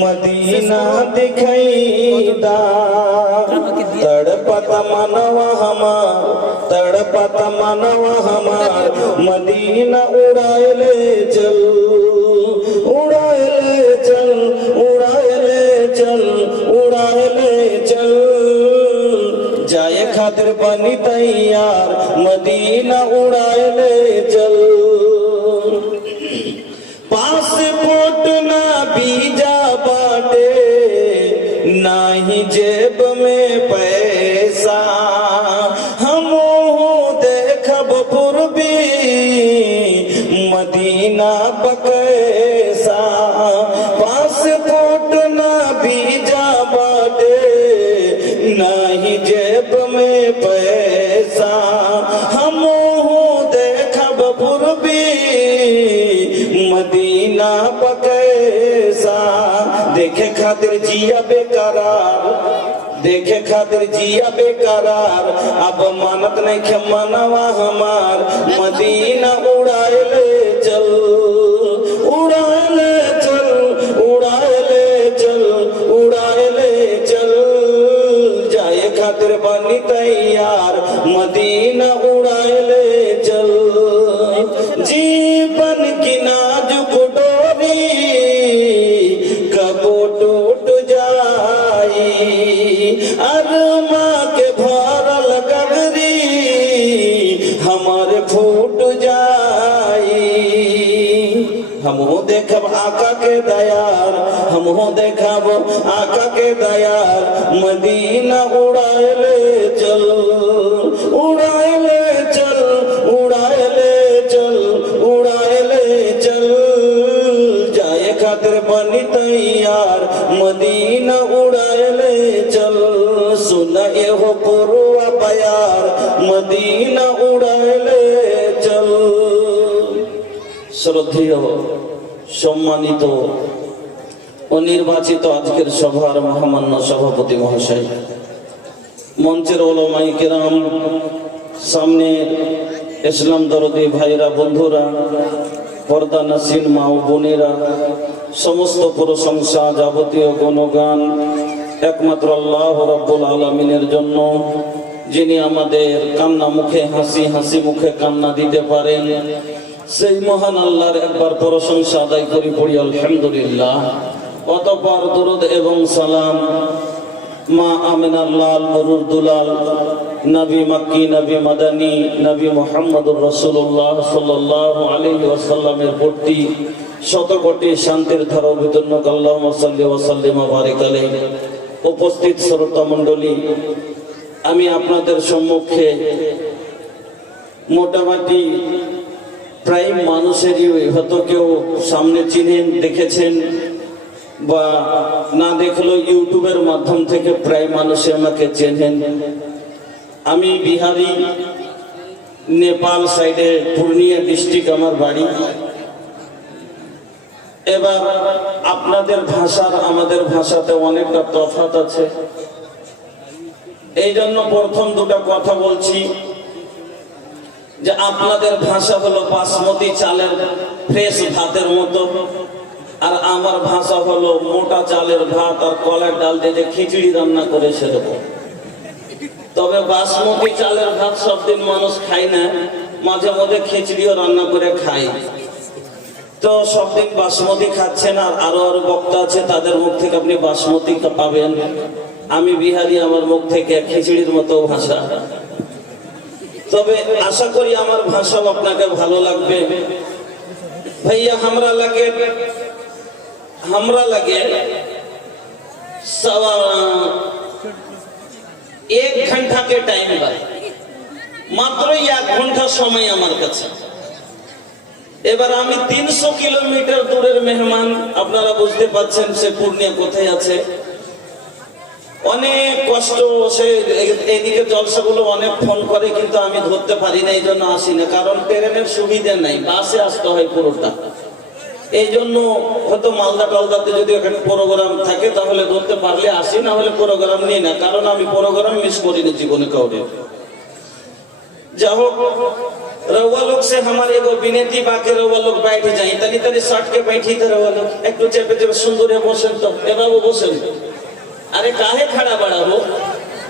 Medina दिखैदा तड़पत मनवा हमार मदीना उड़ाएले चल जाए खातिर बनी तैयार मदीना उड़ाएले चल पासपोर्ट ना वीजा बाटे नाही जेब में पैसा हम देखब पूर्वी मदीना बकैसा पासपोर्ट ना वीजा बाटे नाही जेब में पैसा हम देखब पूर्वी मदीना बकैसा देखे खातिर जिया बेकरार अब मानत नहीं के मनवा हमार मदीना उड़ाएले चल जाए खातिर बनी तैयार मदीना उड़ाएले चल जीवन की नाजुक डोरी कबो टूट जाई अरमा के भरल गगरी हमारे फूट जाई हमहु देखब आका के दयार मदीना उड़ाएले चल जाए खातिर बनी तैयार मदीना उड़ाएले चल सुन एहो पुरवा बयार मदीना उड़ाएले चल। श्रद्धेय सम्मानित অনির্বাচিত আজকের সভার মহামান্য সভাপতি মহাশয়, মঞ্চের ওলামায়ে কেরাম, সামনের ইসলাম দরদি ভাইরা, বন্ধুরা, পর্দা নাসিন মা ও বোনেরা, সমস্ত প্রশংসা যাবতীয় গুণগান একমাত্র আল্লাহ রাব্বুল আলামিনের জন্য, যিনি আমাদের কান্না মুখে হাসি মুখে কান্না দিতে পারেন। সেই মহান আল্লাহর একবার প্রশংসা আদায় করি, পড়ি আলহামদুলিল্লাহ। অতঃপর দরুদ এবং সালাম মা আমিনার লাল মরুর দুলাল নবী মক্কি নবী মাদানী নবী মুহাম্মদুর রাসূলুল্লাহ সাল্লাল্লাহু আলাইহি ওয়াসাল্লামের প্রতি শত কোটি শান্তির ধারা বিতরণ আল্লাহুম্মা সাল্লি ওয়া সাল্লিম ওয়া বারিক আলাইহি। উপস্থিত শ্রোতা মণ্ডলী, আমি আপনাদের সম্মুখে মোটামুটি প্রায় মানুষেরই হয়তো কেউ সামনে চিনেন, দেখেছেন বা না দেখলেও ইউটিউবের মাধ্যম থেকে প্রায় মানুষে আমাকে চেনেন। আমি বিহারি, নেপাল সাইডে পূর্ণিয়া ডিস্ট্রিক্ট আমার বাড়ি। এবার আপনাদের ভাষার আমাদের ভাষাতে অনেকটা তফাৎ আছে, এই জন্য প্রথম দুটো কথা বলছি যে আপনাদের ভাষা হলো বাসমতি চালের ফ্রেশ ভাতের মতো, আর আমার ভাষা হলো মোটা চালের ভাত আর কলার ডাল দিয়ে খিচুড়ি রান্না করে সেরকম। তবে বাসমতি চালের ভাত সব দিন মানুষ খায় না, মাঝে মধ্যে খিচুড়িও রান্না করে খায়। তো সব দিন বাসমতি খাচ্ছেন, আর আরো বক্তা আছে তাদের মুখ থেকে আপনি বাসমতি পাবেন। আমি বিহারি, আমার মুখ থেকে খিচুড়ির মতো ভাষা। তবে আশা করি আমার ভাষাও আপনাকে ভালো লাগবে। भैया हमरा लगे सवा 1 घंटा के टाइम मात्र 1 घंटा समय আমার কাছে। এবার আমি 300 কিলোমিটার দূরের মেহমান, আপনারা বুঝতে পারছেন সে পূর্ণিয়া কোথায় আছে। অনেক কষ্ট, সে এদিকে জলসাগুলো অনেক ফোন করে কিন্তু আমি ধরতে পারি না, এই জন্য আসি না। কারণ ট্রেনের সুবিধা নাই, বাসে আসতে হয় পুরোটা। এই জন্য হয়তো মালদা টালদাতে যদি এখানে প্রোগ্রাম থাকে তাহলে ধরতে পারলে আসি, না হলে প্রোগ্রাম নিই না। কারণ আমি প্রোগ্রাম মিস করি না জীবনে কাউরে। যা হোক, रउआ लोग से हमारे एगो विनती बाकी रउआ लोग बैठ जाए तनी तनी शर्ट के बैठी तो रउआ लोग একটু চেপে চেপে সুন্দর বসেন তো এ বাবু বসেন আরে কাহে खड़ा बड़ा हो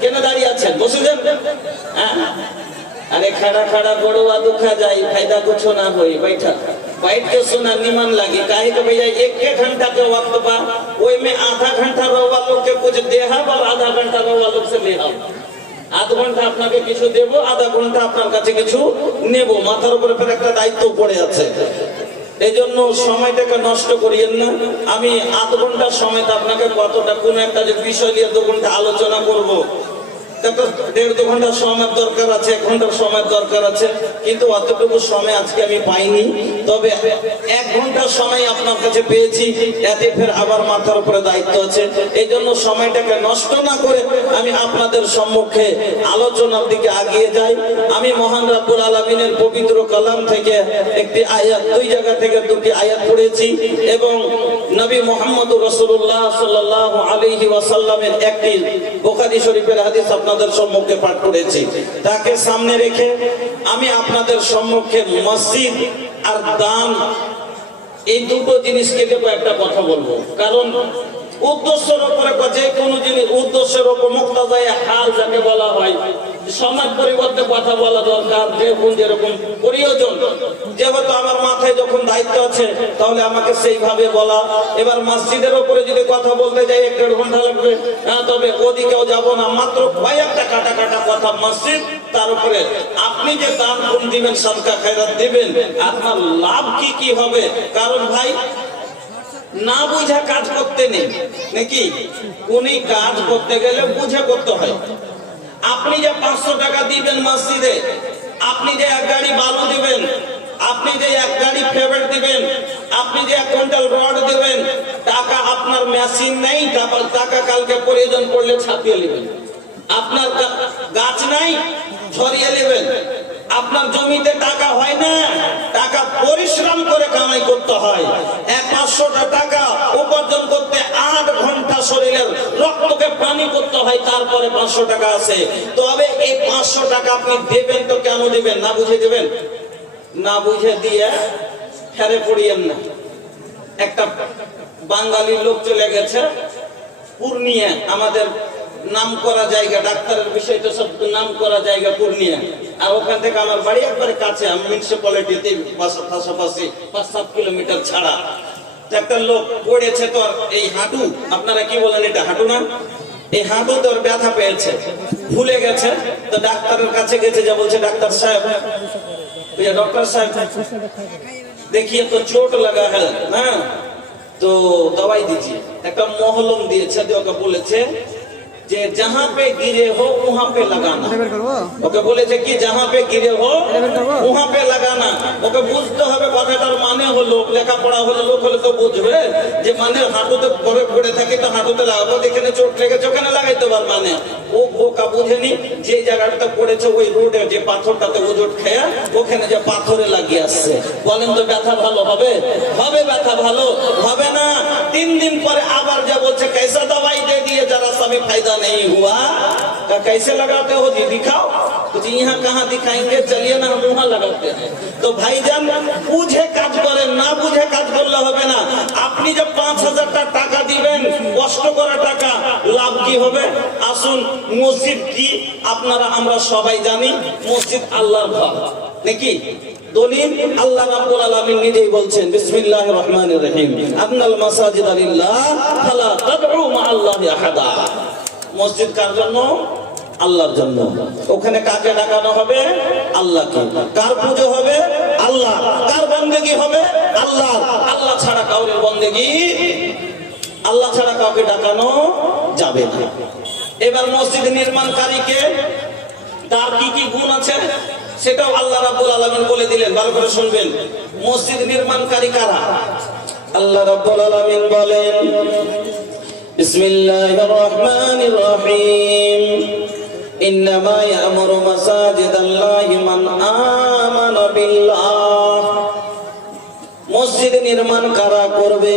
কেন দাঁড়িয়ে আছেন বসে যান अरे खड़ा खड़ा गोड़वा दुखा जाए फायदा कुछ ना होई बैठा बैठ के सुना निमन लगी काहे के भैया एक घंटा के वक्त बा ओई में आधा घंटा रउआ लोग के कुछ देहा और आधा घंटा रउआ लोग से लेहा आध घंटा আপনাকে কিছু দেব আধা ঘন্টা আপনার কাছে কিছু নেব মাথার উপরে ফের একটা দায়িত্ব পড়ে আছে এজন্য সময়টাকে নষ্ট করিয়েন না আমি আধ ঘন্টা সময় আপনাকে কতটা কোন একটা যে বিষয় নিয়ে 2 ঘন্টা আলোচনা করব তাতে 1.5-2 ঘন্টা সময় দরকার আছে 1 ঘন্টার সময় দরকার আছে কিন্তু অতটুকু সময় আজকে আমি পাইনি তবে 1 ঘন্টার সময় আপনার কাছে পেয়েছি এতে ফের আবার মাথার উপরে দায়িত্ব আছে এইজন্য সময়টাকে নষ্ট না করে আমি আপনাদের সম্মুখে আলোচনার দিকে এগিয়ে যাই আমি মহান রব্বুল আলামিনের পবিত্র কালাম থেকে একটি আয়াত দুই জায়গা থেকে দুটি আয়াত পড়েছি এবং নবী মুহাম্মদুর রাসূলুল্লাহ সাল্লাল্লাহু আলাইহি ওয়াসাল্লামের একটি বুখারী শরীফের হাদিস আপনাদের সম্মুখে পাঠ করেছি তাকে সামনে রেখে আমি আপনাদের সম্মুখে মসজিদ আর দান এই দুটো জিনিসকে নিয়ে একটা কথা বলবো কারণ উদ্দেশ্যের উপরে যে কোনো জিনিস উদ্দেশ্যের উপর মুক্তাদায়ে হাল যাকে বলা হয় সমাজ পরিবর্তে কথা বলা দরকার যেরকম প্রয়োজন যেহেতু আমার মাথায় যখন দায়িত্ব আছে তাহলে আমাকে সেইভাবে বলা এবার মসজিদের উপরে যদি কথা বলতে যাই 1-1.5 ঘন্টা লাগবে তবে ওদিকেও যাব না মাত্র কয়েকটা কাটা কাটা কথা মসজিদ তার উপরে আপনি যে দান পুণ্য দিবেন সদকা খায়রাত দিবেন আপনার লাভ কি হবে কারণ ভাই না বুঝা কাজ করতে নেই নাকি কোনি কাজ করতে গেলে বুঝে করতে হয় আপনি যে 500 টাকা দিবেন মসজিদে আপনি যে এক গাড়ি বালু দিবেন আপনি যে এক গাড়ি ফেভার দিবেন আপনি যে 1 কুইন্টাল রড দিবেন টাকা আপনার মেশিন নেই টাকা কালকে প্রয়োজন পড়লে ছাপিয়ে নেবেন আপনার গাছ নাই ঝরিয়ে নেবেন আপনার জমিতে টাকা হয় না টাকা পরিশ্রম করে কামাই করতে হয় 500 টাকা উপার্জন করতে 8 ঘন্টা শরীরের রক্তকে পানি করতে হয় তারপরে 500 টাকা আসে তবে এই 500 টাকা আপনি দেবেন তো কেন দিবেন না বুঝে দিবেন না বুঝে দিয়ে ফেরে পড়িয়েন না একটা বাঙালি লোক চলে গেছে পূর্ণিয়া আমাদের নাম করা জায়গা ডাক্তারের বিষয় তো সব নাম করা জায়গা পূর্ণিয়া আর ওখান থেকে আমার বাড়ি একবারে কাছে আমি মিউনিসিপ্যালিটিতে পাশাপাশি 5-7 কিলোমিটার ছাড়া একটা লোক পড়েছে তো এই হাঁটু আপনারা কি বলেন এটা হাঁটু না এই হাঁটু তোর ব্যথা পেয়েছে ভুলে গেছে তো ডাক্তারের কাছে গেছে যা বলছে ডাক্তার সাহেব डॉक्टर साहब देखिए तो चोट लगा है ना तो दवाई दीजिए एक मोहलम दिए बोले जे जहाँ पे गिरे हो वहाँ पे लगाना ओके बोले कि जहाँ पे गिरे हो वहाँ पे लगाना ओके बुझते হবে কথাটার মানে হলো লেখাপড়া হলো লোক হলে তো বুঝবে যে মানে হাঁটুতে পরে পড়ে থাকে তো হাঁটুতে লাগাবো যেখানে চোট লেগেছে ওখানে লাগাইতে পার মানে ও বোকা বুঝেনি যে জায়গাটা পড়েছে ওই রোডে যে পাথরটাতে ওজট খেয়ে ওখানে যে পাথরে লাগিয়ে আসছে বলেন তো ব্যথা ভালো হবে হবে ব্যথা ভালো হবে না 3 दिन পরে আবার যা বলছে कैसा दवाई दे दिए जरा सा भी फायदा नहीं हुआ कैसे लगाते हो जी दिखाओ तो जी यहाँ कहाँ दिखाएंगे चलिए ना हम वहाँ लगाते हैं तो भाईजान बुझे काज करे ना बुझे काज করলে হবে না আপনি যে 5000 টাকা দিবেন কষ্ট করা টাকা লাভ কি হবে আসুন মসজিদ কি আপনারা আমরা সবাই জানি মসজিদ আল্লাহর ঘর নাকি দলিল আল্লাহ রাব্বুল আলামিন নিজেই বলছেন বিসমিল্লাহির রহমানির রহিম আন্নাল মাসাজিদা লিল্লাহ ফালা তাদউ মাআল্লাহি আহাদা মসজিদ কার জন্য আল্লাহর জন্য ওখানে কাকে ডাকানো হবে আল্লাহকে কার পূজা হবে আল্লাহ কার বندگی হবে আল্লাহ আল্লাহ ছাড়া কাউরে বندگی আল্লাহ ছাড়া কাউকে ডাকানো যাবে না এবার মসজিদ নির্মাণকারীকে তার কি গুণ আছে সেটাও আল্লাহ রাব্বুল আলামিন বলে দিলেন ভালো করে শুনবেন মসজিদ নির্মাণকারী কারা আল্লাহ রাব্বুল আলামিন বলেন বিসমিল্লাহির রহমানির রহিম ইন্নামা ইয়ামুরু মাসাজিদাল্লাহি মান আমানা বিল্লাহ মসজিদ নির্মাণ কারা করবে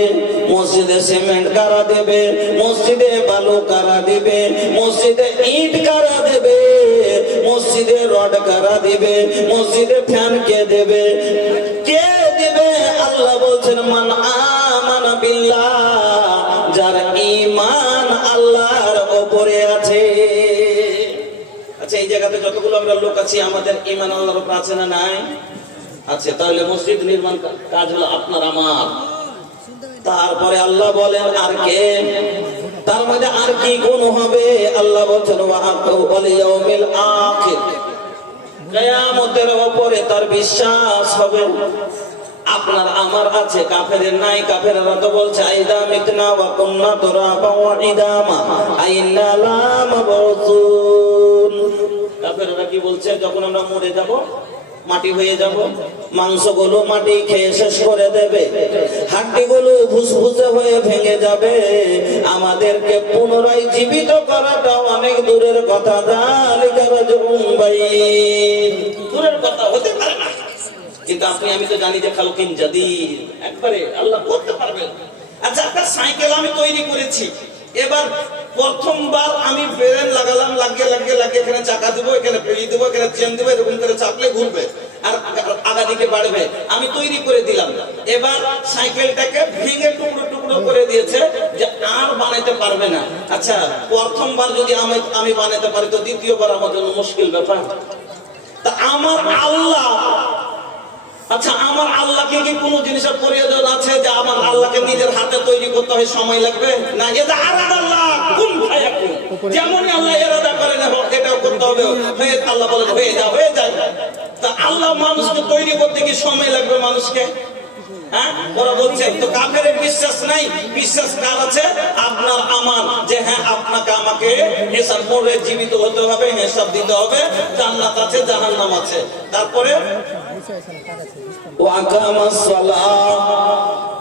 মসজিদে সিমেন্ট কারা দেবে মসজিদে বালু কারা দেবে মসজিদে ইট কারা দেবে মসজিদ মসজিদে রড কারা দিবে, মসজিদে ফ্যান কে দেবে, কে দিবে? আল্লাহ বলছেন মান আমানা বিল্লাহ, যার ঈমান আল্লাহর উপরে আছে। আচ্ছা, এই জায়গাতে যতগুলো আমরা লোক আছি আমাদের ঈমান আল্লাহর উপরে আছে না নাই? আছে। তাহলে মসজিদ নির্মাণ কাজ হলো আপনার আমার। তারপরে আল্লাহ বলেন আর কে? তার মধ্যে আর কি গুণ হবে? আল্লাহ বলছেন ওয়াল ইয়াউমিল আখির, কিয়ামতের উপরে তার বিশ্বাস হবে। আপনার আমার আছে, কাফেরের নাই। কাফেররা তো বলছে আইদা মিতনা ওয়া কুননা তুরাবা ওয়া ইদামা আইন্না লা মাবউসুন। কাফেররা কি বলছে? যখন আমরা মরে যাব, মাটি হয়ে যাব, মাংসগুলো মাটি খেয়ে শেষ করে দেবে, হাড্ডিগুলো ফুসফুসে হয়ে ভেঙে যাবে, আমাদেরকে পুনরায় জীবিত করাটা অনেক দূরের কথা। যালিকা রাজউন বাইন, দূরের কথা, হতে পারে না। কিন্তু আপনি আমি তো জানি যে খালকিন জাদিদ, একবারে আল্লাহ করতে পারবেন। আচ্ছা, আপনার সাইকেল আমি তৈরি করেছি, এবার প্রথমবার আমি ব্রেন লাগালাম, লাগিয়ে লাগিয়ে লাগিয়ে এখানে চাকা দেবো, এখানে পেড়ি দেবো, এখানে চেন দেবো, এরকম করে চাপলে ঘুরবে আর আগা দিকে বাড়বে। আমি তৈরি করে দিলাম। এবার সাইকেলটাকে ভেঙে টুকরো টুকরো করে দিয়েছে যে আর বানাইতে পারবে না। আচ্ছা, প্রথমবার যদি আমি বানাইতে পারি তো দ্বিতীয়বার আমার জন্য মুশকিল ব্যাপার। তা আমার আল্লাহ, আচ্ছা আমার আল্লাহকে কি কোনো জিনিসের প্রয়োজন আছে যে আমার আল্লাহকে নিজের হাতে তৈরি করতে হয়, সময় লাগবে না? এটা আল্লাহ কুন ফায়াকুন, যেমন আল্লাহ ইরাদা করেন এটাও করতে হবে। আল্লাহ বলেন হয়ে যাও, হয়ে যায়। তা আল্লাহ মানুষকে তৈরি করতে কি সময় লাগবে মানুষকে? হ্যাঁ, ওরা বলছে তো কাফেরের বিশ্বাস নাই। বিশ্বাস কার আছে? আপনার আমার, যে হ্যাঁ আপনাকে আমাকে হিসাব করে জীবিত হতে হবে, হিসাব দিতে হবে, জান্নাত আছে জাহান্নাম আছে। তারপরে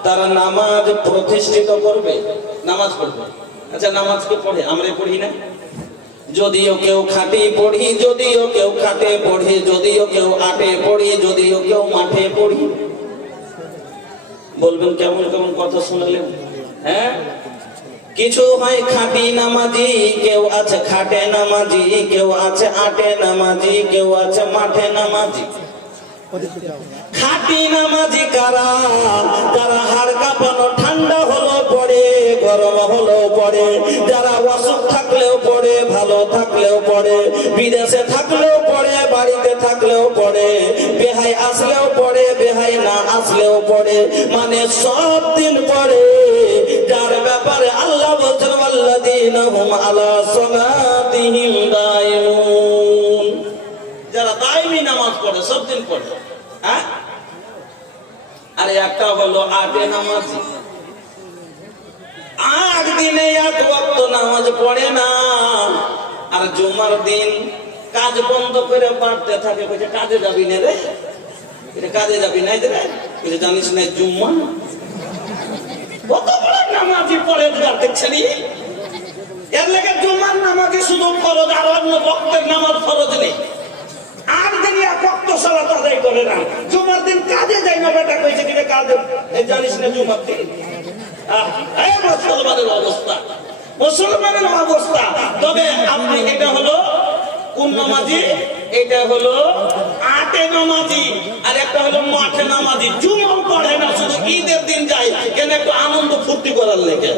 তারা নামাজ প্রতিষ্ঠিত করবে, নামাজ পড়বে। আচ্ছা, নামাজ কে পড়ে? আমরাই পড়ি না? যদিও কেউ খাটে পড়ি, যদিও কেউ খাটে পড়ি, যদিও কেউ আটে পড়ি, যদিও কেউ মাঠে পড়ি। বলবেন কেমন কেমন কথা শুনলেন? হ্যাঁ, কিছু হয় খাঁটি নামাজি, কেউ আছে খাটে নামাজি, কেউ আছে আটে নামাজি, কেউ আছে মাঠে নামাজি। খাঁটি নামাজি কারা? যারা হাড় কাঁপানো, ঠান্ডা হলো পড়ে, গরম হলো পড়ে, যারা অসুখ থাকলেও পড়ে, ভালো থাকলেও পড়ে, বিদেশে থাকলেও পড়ে, বাড়িতে থাকলেও পড়ে, বেহাই আসলেও পড়ে, বেহাই না আসলেও পড়ে, মানে সব দিন পড়ে। যার ব্যাপারে আল্লাহ বলছেন ওয়াল্লাযীনা হুম আলা সালাতিহিম দায়িমুন, যারা দায়মি নামাজ পড়ে, সব দিন পড়ে। হ্যাঁ, আর একটা হলো আটে নামাজি, 8 দিনে এক ওয়াক্ত নামাজ পড়ে না। আর জুমার দিন কাজ বন্ধ করে বাড়তে থাকে, কইছে কাজে যাবি না রে, এটা কাজে যাবি না রে, কইছে জানিস না জুম্মা। কত বড় নামাজি পড়ে দেখছেন? এর লাগে জুমার নামাজি শুধু ফরজ, আর অন্য বক্তের নামাজ ফরজ নেই। 8 দিন এক ওয়াক্ত সালাত আদায় করে না, জুমার দিন কাজে যায় না। বেটা কইছে কি কাজে জানিস না জুমার দিন? মুসলমানের অবস্থা, মুসলমানের অবস্থা। তবে আপনি, এটা হলো কোন নামাজি? এটা হলো আটে নামাজি, আর একটা হলো মাঠে নামাজি। জুমাও পড়ে না, শুধু ঈদের দিন যায় কেন, একটু আনন্দ ফুর্তি করার লেগে।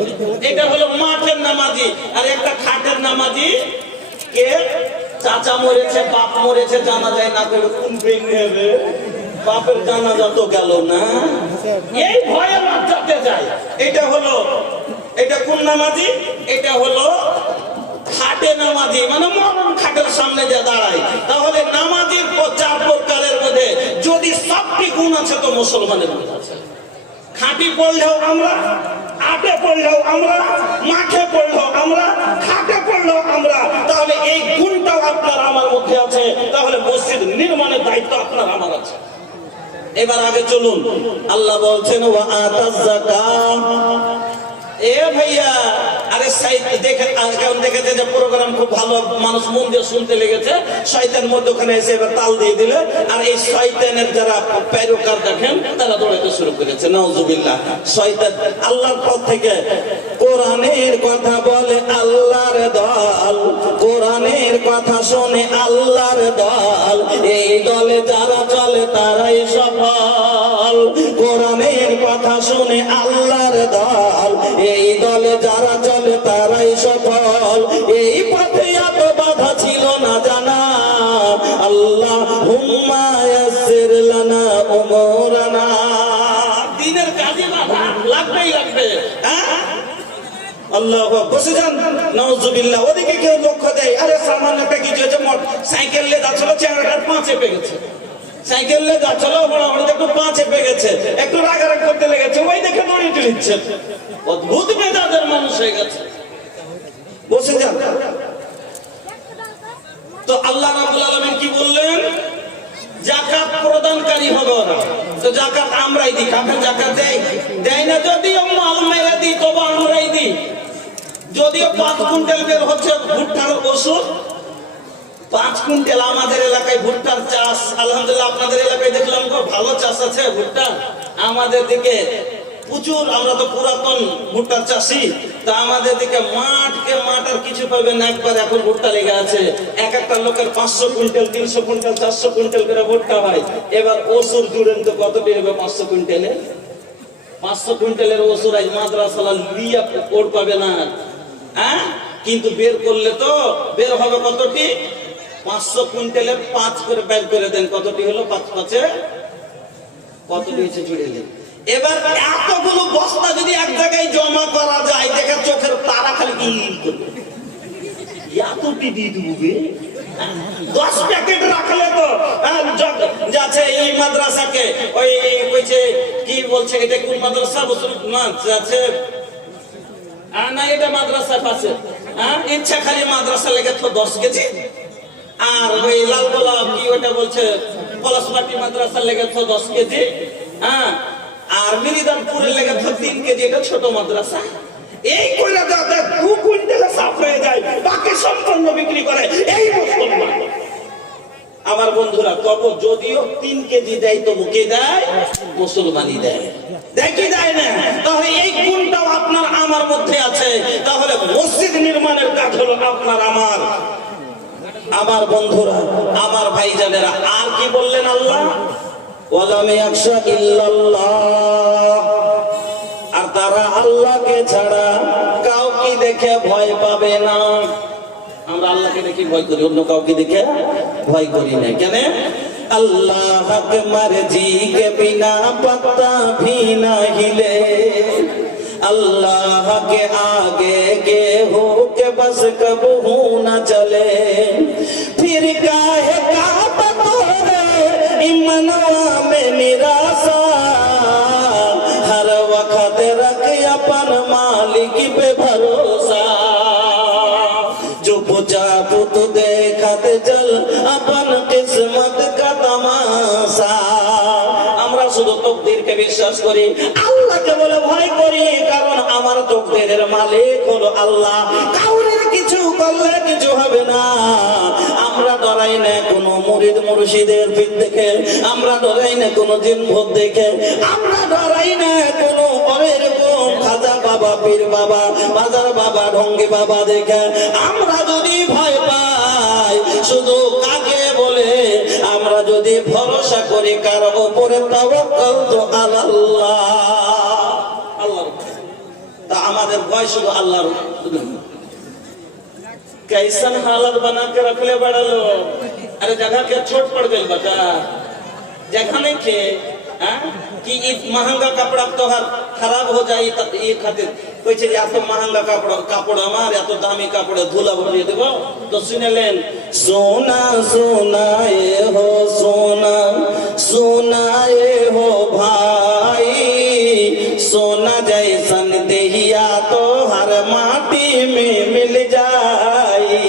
এটা হলো মাঠের নামাজি। আর একটা খাটের নামাজি কে? চাচা মরেছে, বাপ মরেছে, জানা যায় না করে কোন ভেঙে হবে, বাপের জানাজা তো গেল না, এই ভয়ে লজ্জাতে যায়। এটা হলো, এটা কোন নামাজি? এটা হলো খাটে নামাজি, মানে মরণ খাটের সামনে যে দাঁড়ায়। তাহলে নামাজির 4 প্রকারের মধ্যে যদি 7টি গুণ আছে তো মুসলমানের মধ্যে আছে। খাঁটি পড়লেও আমরা, আটে পড়লেও আমরা, মাঠে পড়লেও আমরা, খাটে পড়লেও আমরা। তাহলে এই গুণটাও আপনার আমার মধ্যে আছে। তাহলে মসজিদ নির্মাণের দায়িত্ব আপনার আমার আছে। এবার আগে চলুন, আল্লাহ বলছেন ওয়া আতাজ যাকাত। এ ভাইয়া, আরে দেখেন দেখেছে যে প্রোগ্রাম খুব ভালো, মানুষ মন দিয়ে শুনতে লেগেছে, শয়তান মধ্যখানে এসে এবার তাল দিয়ে দিলে, আর এই শয়তানের যারা পেরোকার দেখেন তারা দৌড়াতে শুরু করেছে। নাউজুবিল্লাহ। শয়তান আল্লাহর পথ থেকে কোরআনের কথা বলে আল্লাহর দল, কোরআনের কোরআনের কথা শোনে আল্লাহর দল, এই দলে যারা চলে তারাই সফল। কোরআনের কথা শুনে আল্লাহর দল, এই দলে যারা চলে তারাই সফল। এই পথে এত বাধা ছিল না জানা, আল্লাহুম্মা ইয়াসসির লানা উমুরানা। দিনের কাজে বাধা লাগবেই লাগবে। আল্লাহ বসে যান, নাউজুবিল্লাহ। ওদিকে কেউ লক্ষ্য দেয়, আরে সামান্য একটা কিছু হয়েছে, সাইকেল নিয়ে যাচ্ছিল, চেহারাটা পা চেপে গেছে। সাইকেল নিয়ে যাচ্ছিল, একটু পা চেপে গেছে, একটু রাগারাগ করতে লেগেছে, ওই দেখে দৌড়িয়ে দিচ্ছে। অদ্ভুত মেজাজের মানুষ হয়ে গেছে। বসে যান। তো আল্লাহ রাব্বুল আলামিন কি বললেন? যাকাত প্রদানকারী হবে ওরা। তো যাকাত আমরাই দিই, কাফের যাকাত দেয় না। যদিও মাল মেরে দিই, তবু আমরাই দিই। যদিও 5 কুইন্টাল বের হচ্ছে ভুট্টার ওষুধ, 5 কুইন্টাল আমাদের এলাকায় ভুট্টার চাষ, আলহামদুলিল্লাহ। আপনাদের এলাকায় দেখলাম ভালো চাষ আছে ভুট্টা, আমাদের দিকে প্রচুর। আমরা তো পুরাতন ভুট্টার চাষি, তা আমাদের দিকে মাঠকে মাঠ আর কিছু পাবে না, একবার এখন ভুট্টা লেগে আছে। এক একটা লোকের 500 কুইন্টাল 300 কুইন্টাল 400 কুইন্টাল করে ভুট্টা হয়। এবার ওষুধ জুড়েন তো কতটি হবে? 500 কুইন্টালে 500 কুইন্টালের ওষুধ আজ মাদ্রাসালা লিয়া ওর পাবে না। হ্যাঁ, কিন্তু বের করলে তো বের হবে কতটি? 500 কুইন্টালের 5 করে ব্যাগ করে দেন, কতটি হলো? 5 5 কত দিয়েছে জুড়েলে? এবার এতগুলো বস্তা যদি এক জায়গায় জমা করা যায়, দেখে চোখের তারা খালি কি করবে। এতটি দিয়ে দেবে 10 প্যাকেট রাখলে তো যাচ্ছে এই মাদ্রাসাকে। ওই কইছে কি বলছে, এটা কোন মাদ্রাসা? না যাচ্ছে না, এটা মাদ্রাসা পাশে। ইচ্ছা খালি মাদ্রাসা লেগে তো 10 কেজি। আর ওই লালগোলা কি ওটা বলছে, পলাশমাটি মাদ্রাসা লেগে তো 10 কেজি। আর মিরিদানপুরের লেগে তো 3 কেজি। এটা ছোট মাদ্রাসা। এই কইরা দাদা 2 কুইন্টালে সাফ হয়ে যায়, বাকি সম্পূর্ণ বিক্রি করে এই মুসলমান। আমার বন্ধুরা, তবে যদিও 3 কেজি দেয়, তবু কে দেয়? মুসলমানই দেয়। দেখি দেয় না, তাহলে এই গুণটাও আপনার আমার মধ্যে আছে। তাহলে মসজিদ নির্মাণের কাজ হলো আপনার আমার। আমার বন্ধুরা, আমার ভাইজানেরা, আর কি বললেন আল্লাহ? ওয়ালাম ইয়াখশা ইল্লাল্লাহ। আর তারা আল্লাহকে ছাড়া কাউকে দেখে ভয় পাবে না। আমরা আল্লাহকে দেখে ভয় করি, অন্য কাউকে দেখে ভয় করি না। কেন? अल्लाह के मर्जी के बिना पत्ता भी न हिले, अल्लाह के आगे के हो के बस कबहू न चले, फिर काहे का तोरे इमनवा में निराशा, हर वक्त रख अपन मालिक पे भरोसा, चुपचाप तो देखत चल अपन किस्मत का तमाशा। আমরা শুধু তকদিরকে বিশ্বাস করি, আল্লাহকে বলে ভয় করি, কারণ আমার তকদিরের মালিক হলো আল্লাহ। কাউরে কিছু করলে কিছু হবে না। আমরা ডরাই না কোনো মুরিদ মুর্শিদের পিঠ দেখে, আমরা ডরাই না কোনো জিন ভূত দেখে, আমরা ডরাই না কোনো এরকম খাজা বাবা, পীর বাবা, বাজার বাবা, ঢঙ্গি বাবা দেখে। আমরা যদি ভয় পাই শুধু কাকে বলে? আমরা যদি ভরসা করি কার উপরে, তাওয়াক্কুল তো আল্লাহ, আল্লাহর উপরে। তা আমাদের ভয় শুধু আল্লাহর উপরে। कैसन हालत बना के रख ले बड़ा लोग। अरे जगह क्या छोट पड़ गई बता, जगह नहीं थे कि महंगा कपड़ा तो हर खराब हो जाए, ये खातिर कोई चीज या तो महंगा कपड़ा हमार, या तो दामी कपड़ा धूला भरिए देवो। तो सुने लेन, सोना सोना ये हो, सोना सोना ये हो भाई, सोना जैसन देहिया तो हर माटी में मिल जाए,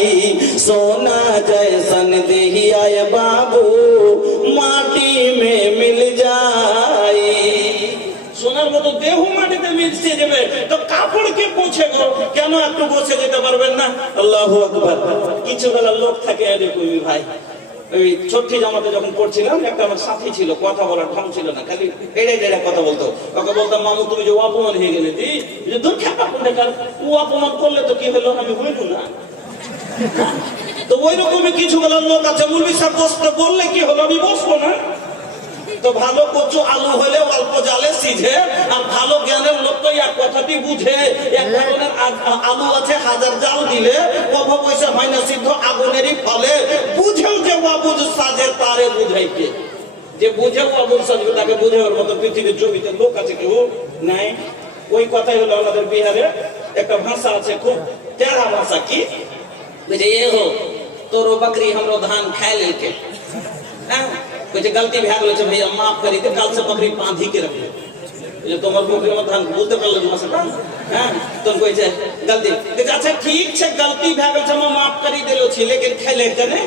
सोना जैसन देहिया ये बाबू माटी में मिल जाए। সোনার মতো দেহ মাটিতে মিশে যাবে, তো কাপড় কে পৌঁছে গো? কেন একটু বসে যেতে পারবেন না? আল্লাহু আকবার। কিছু বেলা লোক থাকে এরকমই ভাই। ওই ছোট্টি জামাতে যখন পড়ছিলাম, একটা আমার সাথী ছিল, কথা বলার ঢং ছিল না, খালি এড়ে এড়ে কথা বলতো। ওকে বলতাম, মামু তুমি যে অপমান হয়ে গেলে, দি যে দূর খেপা কোন দেখার, ও অপমান করলে তো কি হলো, আমি হইব না। তো ওই রকমই কিছু লোক আছে, মুরবি সাহেব বসতে বললে কি হলো, আমি বসবো না। তো ভালো কচু আলু হলে অল্প জালে সিঝে, আর ভালো জ্ঞানের লোক তো এক কথাটি বুঝে। এক ধরনের আলু আছে, হাজার জাল দিলে কব পয়সা হয় না সিদ্ধ, আগুনেরই ফলে। বুঝেও যে অবুঝ সাজে তারে বুঝাইকে, যে বুঝেও অবুঝ সাজবে তাকে বুঝাবার মতো পৃথিবীর জমিতে লোক আছে কেউ নাই। ওই কথাই হলো আমাদের বিহারে একটা ভাষা আছে, খুব টেরা ভাষা। কি বুঝে এ হো তোর बकरी हमरो धान खाए लेके, कुछ गलती भे गेल छै भैया माफ करी दे, कल से बकरी बांधी के रखो। ये तोमर बकरी में धान बुझते पड़ल मसे हां तुम कोई छै गलती के, अच्छा ठीक छै गलती भे गेल छै, माफ करी देलो छी, लेकिन खेले के ने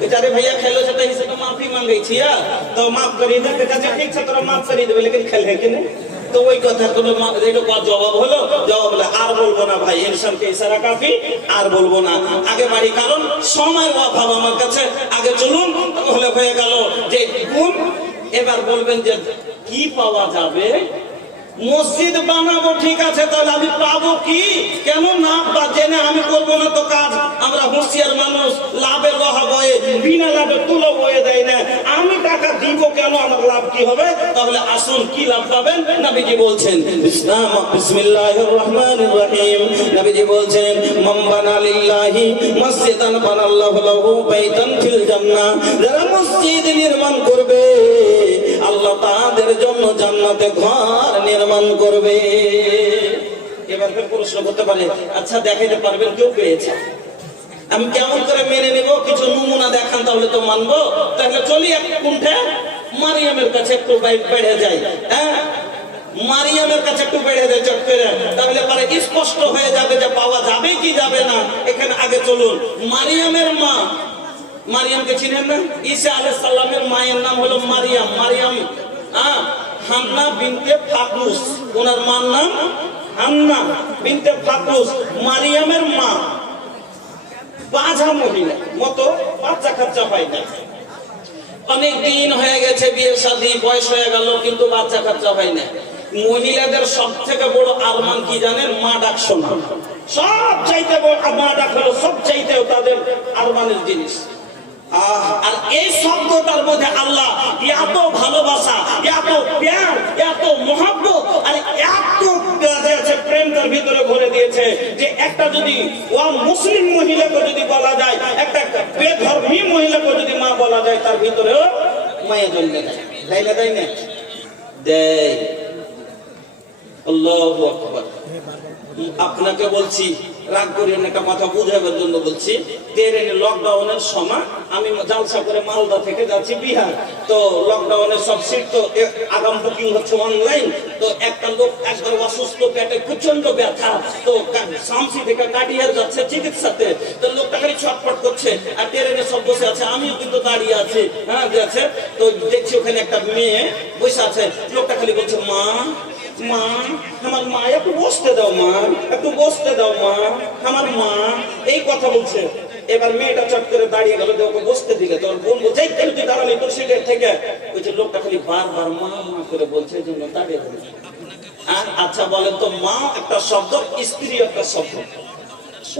बेचारे भैया खेलो छै तही से तो माफी मांगे छिया, तो माफ करी दे। अच्छा ठीक छै तोरा माफ करी देबे, लेकिन खेले के ने। तो वही কথা কোনো রেডিও কল জবাব হলো, জবাব বলে আর বলবো না ভাই, ইনসানকে ইশারা কাফি, আর বলবো না। আগে বাড়ি, কারণ সময়ের অভাব আমার কাছে। আগে চলুন, তাহলে হয়ে গেল যে গুণ। এবার বলবেন যে কি পাওয়া যাবে। মসজিদ বানাবো ঠিক আছে, তাহলে আমি পাবো কি? কেন না বা জেনে আমি করবো না তো কাজ। আমরা হুঁশিয়ার মানুষ, লাভে লোহা বয়ে, বিনা লাভে তুলো বয়ে দেয় না। আমি টাকা দিব কেন, আমার লাভ কি হবে? তাহলে আসুন কি লাভ পাবেন। নবীজি বলছেন বিসমিল্লাহির রহমানির রহিম, নবীজি বলছেন মান বানা লিল্লাহি মসজিদান বানাল্লাহু লাহু বাইতান ফিল জান্নাহ। যারা মসজিদ নির্মাণ করবে, আল্লাহ তাদের জন্য জান্নাতে ঘর নির্মাণ করবে। এবার প্রশ্ন করতে পারে, আচ্ছা দেখাইতে পারবেন কেউ পেয়েছে? আমি কেমন করে মেনে নেব? কিছু নমুনা দেখান, তাহলে তো মানবো। তাহলে চলি এক কুণ্ঠে মারিয়ামের কাছে একটু বেড়ে যাই। হ্যাঁ, মারিয়ামের কাছে একটু বেড়ে যায় চট করে, তাহলে পরে স্পষ্ট হয়ে যাবে যে পাওয়া যাবে কি যাবে না। এখানে আগে চলুন, মারিয়ামের মা, মারিয়ামকে চিনেন না? ঈসা আলাইহিস সালামের মায়ের নাম হলো মারিয়াম। মারিয়াম হান্না বিনতে ফাকুস, ওনার মার নাম হান্না বিনতে ফাকুস। মারিয়ামের মা বাঁঝা মহিলা, মতো বাচ্চা কাচ্চা হয় না। অনেক দিন হয়ে গেছে, বিয়ে শাদী বয়স হয়ে গেল, কিন্তু বাচ্চা কাচ্চা হয় না। মহিলাদের সব থেকে বড় আরমান কি জানেন? মা ডাক শোনা। সব চাইতে বড় মা ডাক হলো সব চাইতে তাদের আরমানের জিনিস। আর এই শব্দটার মধ্যে আল্লাহ এত ভালোবাসা, এত প্যার, এত মহব্বত আর এত প্রেম তার ভিতরে ভরে দিয়েছে যে একটা যদি ও মুসলিম মহিলাকে যদি বলা যায়, একটা বেধর্মী মহিলাকে যদি মা বলা যায়, তার ভিতরেও মায়া জন্মে যায়। তাই না? তাই না? দেয়। আল্লাহু আকবার। আপনাকে বলছি, রাগ করিয়ে একটা কথা বুঝাবার জন্য বলছি। লকডাউনের সময় আমি জালসা করে মালদা থেকে যাচ্ছি বিহার। তো লকডাউনের সব সিট তো আগাম বুকিং হচ্ছে অনলাইন। তো একটা লোক একবার অসুস্থ, পেটে প্রচন্ড ব্যথা, তো শামসি থেকে কাটিয়ার যাচ্ছে চিকিৎসাতে। তো লোকটা খালি ছটফট করছে, আর ট্রেনে সব বসে আছে, আমিও কিন্তু দাঁড়িয়ে আছি। হ্যাঁ আছে, তো দেখছি ওখানে একটা মেয়ে বসে আছে। লোকটা খালি বলছে মা মা, আমার মা, একটু বসতে দাও মা, একটু বসতে দাও মা, আমার মা, এই কথা বলছে। এবার মেয়েটা চট করে দাঁড়িয়ে গেল, ওকে বসতে দিলে। তোর বোন বলছে তুই দাঁড়ালি তোর সিটের থেকে। বলছে লোকটা খালি বারবার মা মা করে বলছে, জন্য দাঁড়িয়ে গেল। আচ্ছা বলেন তো, মা একটা শব্দ, স্ত্রী একটা শব্দ।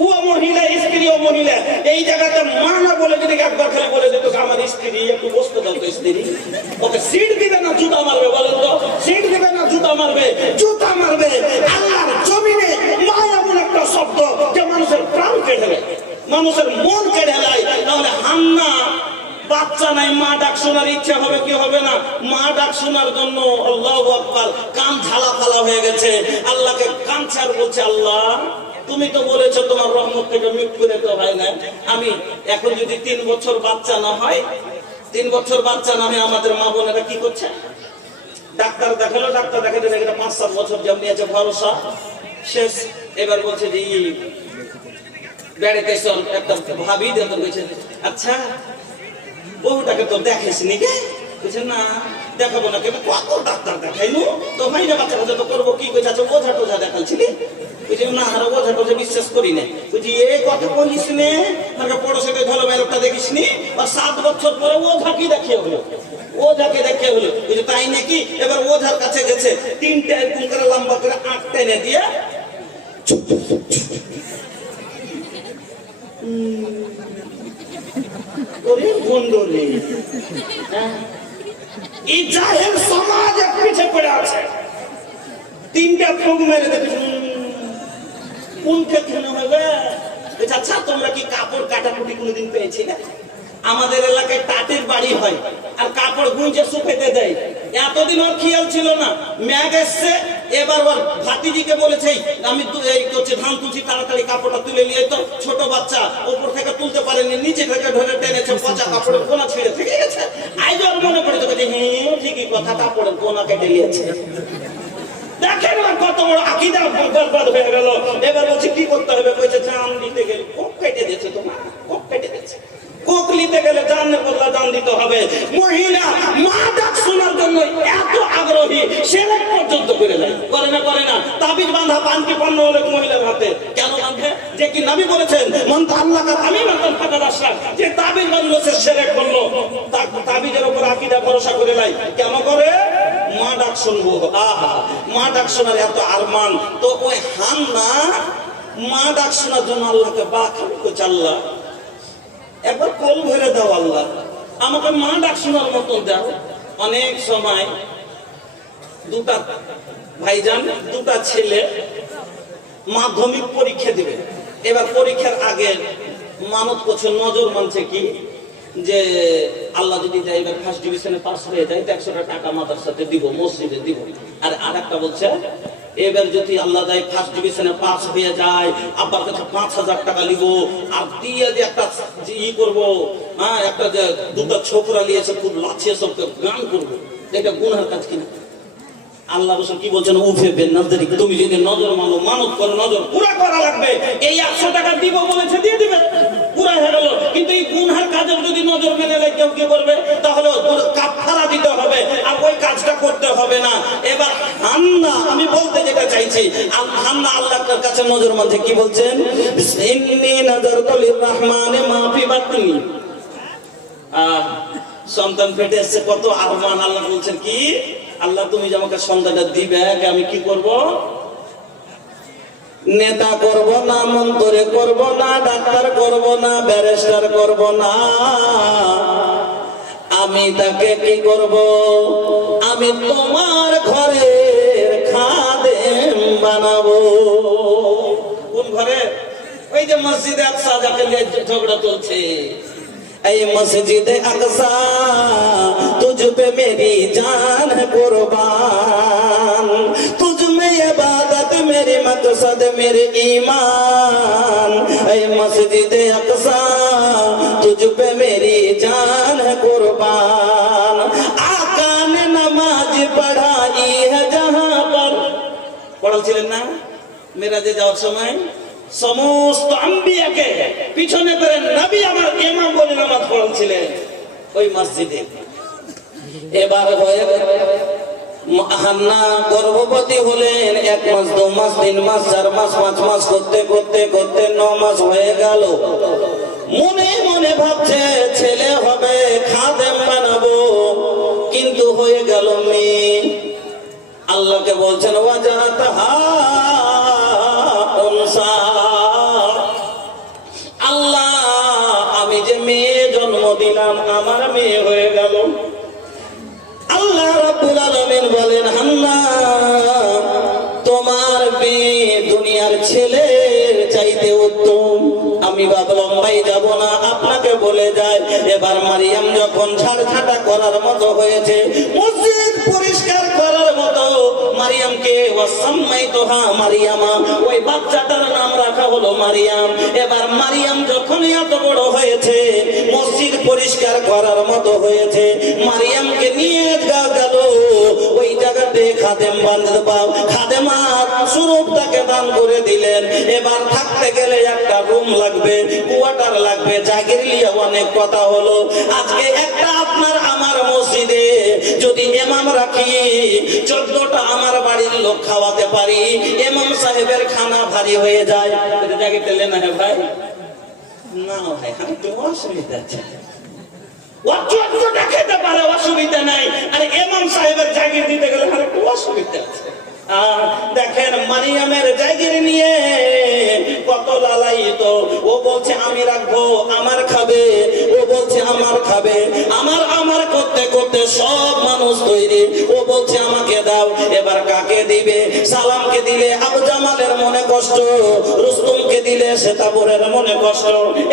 ও মহিলা, স্ত্রী ও মহিলা, এই জায়গাতে মা না বলে যদি একবার খালি বলে দিত আমার স্ত্রী, একটু বসতে দাও তো স্ত্রী, ওকে সিট দিবে না জুতা মারবে? বলেন তো, সিট দিবে না জুতা মারবে? জুতা মারবে। আল্লাহর জমিনে মা এমন একটা শব্দ যে মানুষের প্রাণ কেড়ে নেয়, মানুষের মন কেড়ে নেয়। তাহলে হান্না বাচ্চা নাই, মা ডাক শোনার ইচ্ছা হবে কি হবে না? মা ডাক শোনার জন্য আল্লাহু আকবার কান ঝালা ফালা হয়ে গেছে। আল্লাহকে কাঁদছে আর বলছে, আল্লাহ তুমি তো বলেছো তোমার রহমত থেকে মৃত্যু রেখে হয় না। আমি এখন যদি 3 বছর বাচ্চা না হয়, 3 বছর বাচ্চা না হয়, আমাদের মা বোনেরা কি করছে? ডাক্তার দেখালো, ডাক্তার দেখাতে দেখে 5-7 বছর যেমন আছে ভরসা শেষ। এবার বলছে যে বেড়াতে চল, একটা ভাবি বলছে আচ্ছা বহুটাকে তো দেখিস নি গে? বলছে না দেখাবো না। কেন? কত ডাক্তার দেখাইলো তো হয় না, বাচ্চা কাচ্চা তো করবো কি? কইছে আচ্ছা ওঝা টোঝা দেখালছিলি? বুঝি না, আর ওঝা টোঝা বিশ্বাস করি না। বুঝি এ কথা বলিস নে, পড়োশাকে ধলো মেলোটা দেখিস নি? আর 7 বছর পরে ওঝা কি দেখিয়ে হলো, ওঝাকে দেখে হলো। বুঝি তাই নাকি? এবার ওঝার কাছে গেছে, 3টা এরকম করে লম্বা করে 8 টেনে দিয়ে ওরে গন্ডরে এই জাহেল সমাজ এক পিছে পড়ে আছে। তিনটা ফুক মেরে দেবে, কোন ক্ষেত্রে হবে? আচ্ছা, তোমরা কি কাপড় কাটাকুটি কোনোদিন পেয়েছিলে? আমাদের এলাকায় টাটের বাড়ি হয় আর কাপড় গুঁজে শুকাতে দেয়। এতদিন ওর খেয়াল ছিল না, ম্যাগ এসছে, এবার ওর ভাতিজিকে বলেছে আমি এই করছি ধান তুলছি, তাড়াতাড়ি কাপড়টা তুলে নিয়ে। তো ছোট বাচ্চা ওপর থেকে তুলতে পারেনি, নিচে থেকে ধরে টেনেছে, পচা কাপড়ের কোনা ছেড়ে থেকে গেছে। আজ ওর মনে পড়ে তো, হ্যাঁ ঠিকই কথা, কাপড়ের কোনা কেটে নিয়েছে। দেখেন কত বড় আকীদা বরবাদ হয়ে গেল। এবার বলছি কি করতে হবে? কইছে জান দিতে গেলে কোক কেটে দিয়েছে, তোমার কোক কেটে দিয়েছে। কোক নিতে গেলে জানের বদলা জান দিতে হবে। মহিলা মা ডাক শোনার জন্য এত আগ্রহী, সেরেক পর্যন্ত করে দেয়। করে না করে না? তাবিজ বাঁধা পানকি পণ্য হলে মহিলার হাতে কেন বাঁধে? যে কি নবী বলেছেন মান আল্লাহ আমি মাতাল ফাঁকা দাসা, যে তাবিজ বাঁধলো সে সেরেক করলো। তাবিজের উপর আকীদা ভরসা করে নাই। কেন করে? মা ডাক শুনবো। আহা, মা ডাক শোনার এত আরমান। তো ওই হান্না মা ডাক শোনার জন্য আল্লাহকে বাখানি করছে, আল্লাহ একবার কল ভরে দাও, আল্লাহ আমাকে মা ডাক শোনার মতন দাও। অনেক সময় দুটা ভাইজান, দুটা ছেলে মাধ্যমিক পরীক্ষা দিবে। এবার পরীক্ষার আগে মানত করছে, নজর মানছে কি যে আল্লাহ যদি যাই এবার ফার্স্ট ডিভিশনে পাস হয়ে যায় 100টা টাকা মাদ্রাসাতে দিব, মসজিদে দিব। আর আরেকটা বলছে এবার যদি আল্লাহ দেয় ফার্স্ট ডিভিশনে পাস হয়ে যায়, আব্বার কাছে 5000 টাকা নিব, আর দিয়ে যে একটা ই করবো, হ্যাঁ একটা যে দুটো ছোকরা নিয়েছে খুব লাচিয়ে সবকে গান করবো। এটা গুনার কাজ কিনা? আল্লাহ রসুল কি বলছেন? উফে বেনাজরি, তুমি যদি নজর মানো, মানত করো, নজর পুরা করা লাগবে। এই 100 টাকা দিব বলেছে, দিয়ে দিবে, পুরা হয়ে গেল। কিন্তু এই গুনার কাজের যদি নজর মেনে নেয় কেউ কি করবে? তাহলে কাফারা দিতে হবে, আর ওই কাজটা করতে হবে না। এবার হান্না, আমি বলতে যেটা চাইছি, হান্না আল্লাহর কাছে নজর মানছে, কি বলছেন? ইন্নী নাযারতু লিররহমানি মা ফি বাতনি। সন্তান পেটে এসেছে, কত আরমান। আল্লাহ বলছেন কি? আল্লাহ তুমি যে আমাকে সন্তানটা দিবে, আমি কি করব? নেতা করব না, মন্ত্রী করব না, ডাক্তার করব না, ব্যারিস্টার করব না, আমি তাকে কি করব? আমি তোমার ঘরের খাদেম বানাবো। কোন ঘরে? ওই যে মসজিদে আকসা যাকে নিয়ে ঝগড়া চলছে, ऐ मस्जिद अक़सा तुझ पे मेरी जान है कुर्बान, तुझ में इबादत मेरी मकसद मेरे ईमान, ऐ मस्जिद अक़सा तुझ पे मेरी जान है कुर्बान, आका ने नमाज पढ़ाई है जहाँ पर। পড়াছিলেন না মেরাজে যাওয়ার সময়? সমস্ত আম্বিয়াকে পিছনে করে নবী আমার ইমাম বলে নামাজ পড়াচ্ছিলেন ওই মসজিদে। এবার হয়ে হান্না গর্ভবতী হলেন। 1 মাস, 2 মাস, 3 মাস, 4 মাস, 5 মাস করতে করতে করতে 9 মাস হয়ে গেল। মনে মনে ভাবছে ছেলে হবে, খাদেম বানাবো, কিন্তু হয়ে গেল মেয়ে। আল্লাহকে বলছেন ওয়াজাতাহা উনসা, আল্লাহ আমি যে মেয়ে জন্ম দিলাম, আমার মেয়ে হয়ে গেল। আল্লাহ রাব্বুল আলামিন বলেন হান্না তোমার মেয়ে দুনিয়ার ছেলের চাইতে উত্তম। আমি ভাবলাম ভাই যাব না, আপনাকে বলে যায়। এবার মারিয়াম যখন ঝাড়ঝাঁটা করার মতো হয়েছে, মসজিদ পরিষ্কার করার মতো, মারিয়ামকে ওয়াসাম্মাইতুহা মারিয়ামা, ওই বাচ্চাটার নাম রাখা হলো মারিয়াম। এবার মারিয়াম যখন এত বড় হয়েছে, মসজিদ পরিষ্কার করার মতো হয়েছে, মারিয়ামকে নিয়ে গেল ওই জায়গাতে খাদেম বান্ধব পাও, খাদেমা স্বরূপ তাকে দান করে দিলেন। এবার থাকতে গেলে একটা রুম লাগবে, কোয়ার্টার লাগবে, জায়গা নিয়ে অনেক কথা হলো। আজকে একটা আপনার আমার মসজিদে যদি ইমাম রাখি, 14টা আমার বাড়ির লোক খাওয়াতে পারি, ইমাম সাহেবের খানা ভারী হয়ে যায়। জায়গা পেলে না ভাই? না ভাই, আমি তো অসুবিধা আছে, খেতে পারে, অসুবিধা নাই। আর ইমাম সাহেবের জায়গা দিতে গেলে আর একটু অসুবিধা আছে। দেখেন মারিয়ামের জায়গা নিয়ে কত লালায়িত। ও বলছে আমি রাখবো, আমার খাবে, ও বলছে আমার বিল্লালের মনে কষ্ট, রুস্তমকে দিলে শ্বেতাবরের মনে কষ্ট,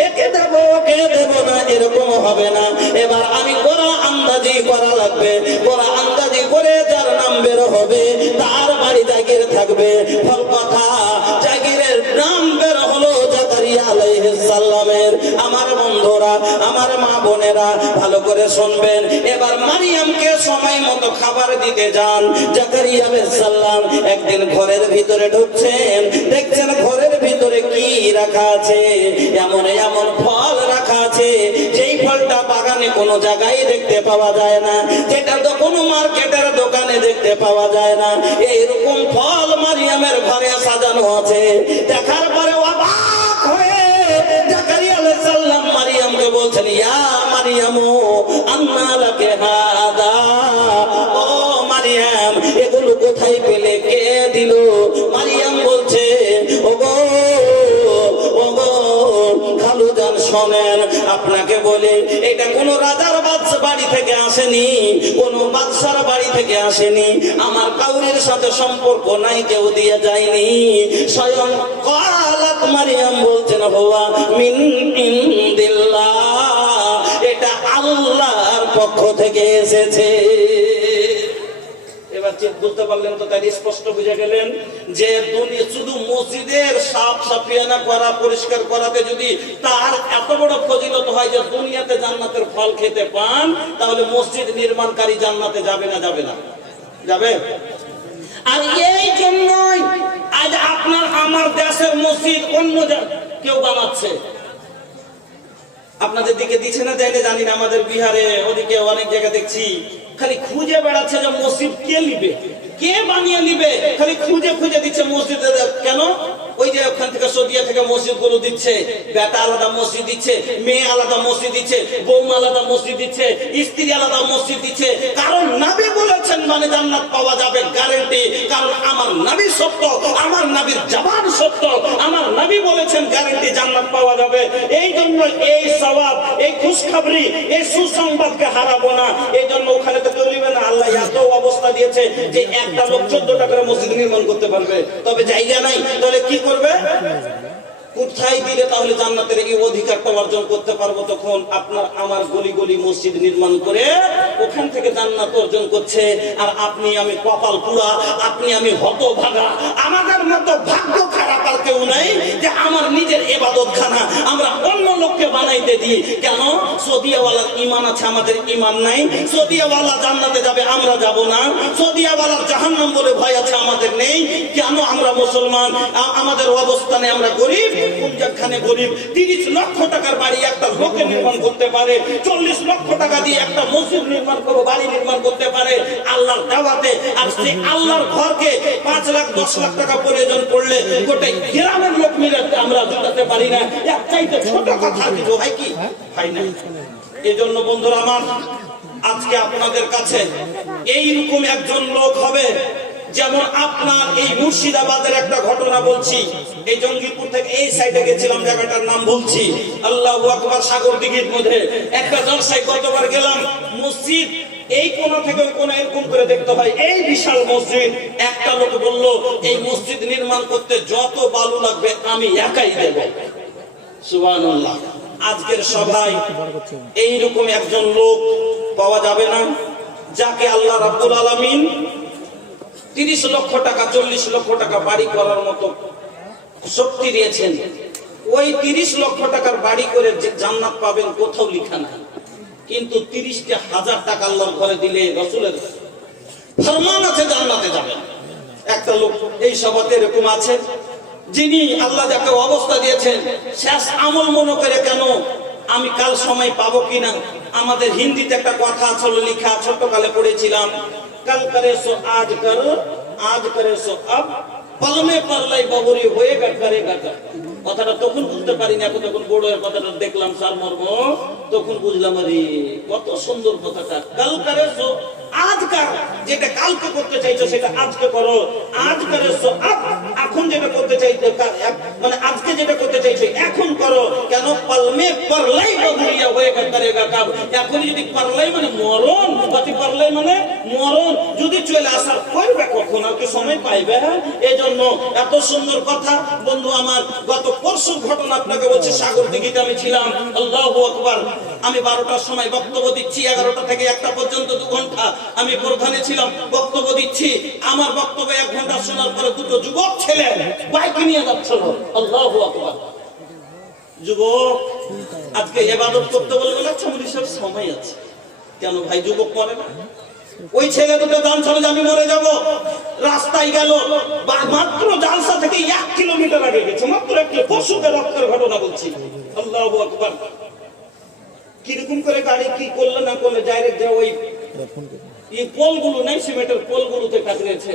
একে দেব ওকে দেব না এরকম হবে না। এবার আমি কোরা আন্দাজি করা লাগবে, কোরা আন্দাজি করে যার নাম বের হবে তার বাড়ি জাগির থাকবে। ফল কথা জাগিরের নাম বের হলো জাকারিয়া আলাইহিস সালামের। আমার বন্ধুরা, আমার মা বোনেরা ভালো করে শুনবেন। এবার মারিয়ামকে সময় মতো খাবার দিতে যান। জাকারিয়া আলাইহিস সালাম একদিন ঘরের ভিতরে ঢুকছেন, দেখছেন ঘরের ভিতরে কি রাখা আছে, এমন এমন ফল রাখা আছে যেই ফলটা বাগানে কোনো জায়গায় দেখতে পাওয়া যায় না, যেটা তো কোনো মার্কেটের দোকানে দেখতে পাওয়া যায় না। এইরকম ফল মারিয়ামের ঘরে সাজানো আছে। দেখার পরে অবাক হয়ে জাকারিয়া আলাইহিস সালাম মারিয়ামকে বলছেন, ইয়া মারিয়াম আন্না লাকি হাদা, ও মারিয়াম এগুলো কোথায় পেলে, কে দিল? মারিয়াম বলছে, ওগো ওগো খালুজান শোনেন, আপনাকে বলে এটা কোন রাজার বাড়ি থেকে আসেনি, কোন বাদশার বাড়ি থেকে আসেনি, আমার কাউরের সাথে সম্পর্ক নাই, কেউ দিয়ে যায়নি। স্বয়ং কালাত মারিয়াম বলছেন, হুয়া মিন ইনদিল্লাহ, এটা আল্লাহর পক্ষ থেকে এসেছে। বুঝতে পারলেন তো? তাই স্পষ্ট বুঝে গেলেন যে শুধু মসজিদের সাফ সাফিয়ানা করা, পরিষ্কার করাতে যদি তার এত বড় ফজিলত হয় যে দুনিয়াতে জান্নাতের ফল খেতে পান, তাহলে মসজিদ নির্মাণকারী জান্নাতে যাবে না? যাবে না? যাবে। আর এই জন্যই আজ আপনার আমার দেশের মসজিদ অন্য কেউ বানাচ্ছে। আপনাদের দিকে দিচ্ছে না দেয় না জানি না, আমাদের বিহারে ওদিকে অনেক জায়গা দেখছি খালি খুঁজে বেড়াচ্ছে যে মসজিদ কে নিবে, কে বানিয়ে নিবে, খালি খুঁজে খুঁজে দিচ্ছে মসজিদ। কেন? ওই যে ওখান থেকে সৌদিয়া থেকে মসজিদ গুলো দিচ্ছে, বেটা আলাদা মসজিদ দিচ্ছে, মেয়ে আলাদা মসজিদ দিচ্ছে, বৌমা আলাদা মসজিদ দিচ্ছে, স্ত্রী আলাদা মসজিদ দিচ্ছে। কারণ নবী বলেছেন মানে জান্নাত পাওয়া যাবে গ্যারান্টি। কারণ আমার নবী সত্য, আমার নবীর জবান সত্য, আমার নবী বলেছেন গ্যারান্টি জান্নাত পাওয়া যাবে। এই জন্য এই সওয়াব, এই খুশখবরি, এই সুসংবাদকে হারাবো না। এই জন্য ওখানে তো চলিবে না। আল্লাহ এত অবস্থা দিয়েছে যে একটা লোক 14 টাকার মসজিদ নির্মাণ করতে পারবে, তবে জায়গা নাই। তাহলে কি করবে? কোথায় দিলে তাহলে জান্নাতের এই অধিকারটা অর্জন করতে পারবো? তখন আপনার আমার গলি গলি মসজিদ নির্মাণ করে ওখান থেকে জান্নাত অর্জন করছে। আর আপনি আমি কপাল পুরা, আপনি আমি হতভাগা। আমাদের মতো ভাগ্য খারাপ আর কেউ নাই যে আমার নিজের ইবাদতখানা আমরা অন্য লোককে বানাইতে দিই। কেন? সৌদিয়াওয়ালার ঈমান আছে, আমাদের ঈমান নাই। সৌদিয়াওয়ালা জান্নাতে যাবে, আমরা যাব না। সৌদিয়াওয়ালার জাহান্নাম বলে ভয় আছে, আমাদের নেই। কেন? আমরা মুসলমান, আমাদের অবস্থানে আমরা গরিব। কোনখানে গরিব 30 লক্ষ টাকার বাড়ি একটা লোকে নির্মাণ করতে পারে, 40 লক্ষ টাকা দিয়ে একটা মসজিদ নির্মাণ করো, বাড়ি নির্মাণ করতে পারে আল্লাহর দাওয়াতে। আর সেই আল্লাহর ঘরকে 5 লাখ 10 লাখ টাকা প্রয়োজন পড়লে গোটা গ্রামের লোক মিলে আমরা জোটাতে পারি না। এক চাইতে ছোট কথা কিছু হয় কি? হয় না। এই জন্য বন্ধুরা আমার, আজকে আপনাদের কাছে এইরকম একজন লোক হবে, যেমন আপনার এই মুর্শিদাবাদের একটা ঘটনা বলছি। এই জঙ্গিপুর থেকে এই সাইডে গেছিলাম, জায়গাটার নাম বলছি, আল্লাহু আকবার, সাগর দিঘির মধ্যে একটা জলসায় কতবার গেলাম। মসজিদ এই কোণা থেকে ওই কোণা এরকম করে দেখতে হয়, এই বিশাল মসজিদ। একটা লোক বলল, এই মসজিদ নির্মাণ করতে যত বালু লাগবে আমি একাই দেব। সুবহানাল্লাহ। আজকের সভায় এইরকম একজন লোক পাওয়া যাবে না, যাকে আল্লাহ রাব্বুল আলামিন 30 লক্ষ টাকা 40 লক্ষ টাকা বাড়ি করার মতো শক্তি দিয়েছেন। ওই 30 লক্ষ টাকার বাড়ি করে যে জান্নাত পাবেন কোথাও লেখা নাই। কিন্তু 30,000 টাকা আল্লাহর ঘরে দিলে রাসূলের ফরমান আছে জান্নাতে যাবেন। একটা লোক এই সভাতে এরকম আছে, যিনি আল্লাহ যাকে অবস্থা দিয়েছেন শেষ আমল মনে করে, কেন আমি কাল সময় পাবো কিনা। আমাদের হিন্দিতে একটা কথা আছে, লেখা ছোটকালে পড়েছিলাম, कल करे सो आज करे सो अब, पल में परलाई बबरी होएगा करेगा कर। কথাটা তখন বুঝতে পারিনি, এখন যখন বড় হয়ে কথাটা দেখলাম সারমর্ম, তখন বুঝলাম আরে কত সুন্দর কথাটা। কাল করে সো আজ কার, যেটা কালকে করতে চাইছো সেটা আজকে করো। আজ করে সো আব, এখন যেটা করতে চাইছো মানে আজকে যেটা করতে চাইছো এখন করো। কেন? পালমে পারলাই ববরিয়া হয়েগা করেগা কাব। এখন যদি পারলাই মানে মরণ, অতি পারলাই মানে মরণ যদি চলে আসার করবে কখন, আর কি সময় পাইবে? এই জন্য এত সুন্দর কথা। বন্ধু আমার, গত পরশুর ঘটনা আপনাকে বলছি। সাগর দিঘিতে আমি ছিলাম, আল্লাহু আকবার। আমি 12টার সময় বক্তব্য দিচ্ছি, 11টা থেকে 1টা পর্যন্ত 2 ঘন্টা আমি প্রধানে ছিলাম, বক্তব্য দিচ্ছি। আমার বক্তব্য 1 ঘন্টা শোনার পরে দুটো যুবক ছেলে বাইক নিয়ে যাচ্ছিল, আল্লাহু আকবার। যুবক আজকে ইবাদত করতে বলবে, আচ্ছা বলি সব সময় আছে, কেন ভাই যুবক মরে না? ওই ছেলে দুটো জানছিল যে আমি মরে যাব, রাস্তায় গেল, মাত্র জালসা থেকে 1 কিলোমিটার আগে গেছে, মাত্র একটি পশুকে রক্তের ঘটনা বলছি, আল্লাহু আকবার। কিরকম করে গাড়ি কি করলে না করলে ডাইরেক্ট যা ওই পোলগুলো নাই, সিমেন্টের পোলগুলোতে কাটিয়েছে,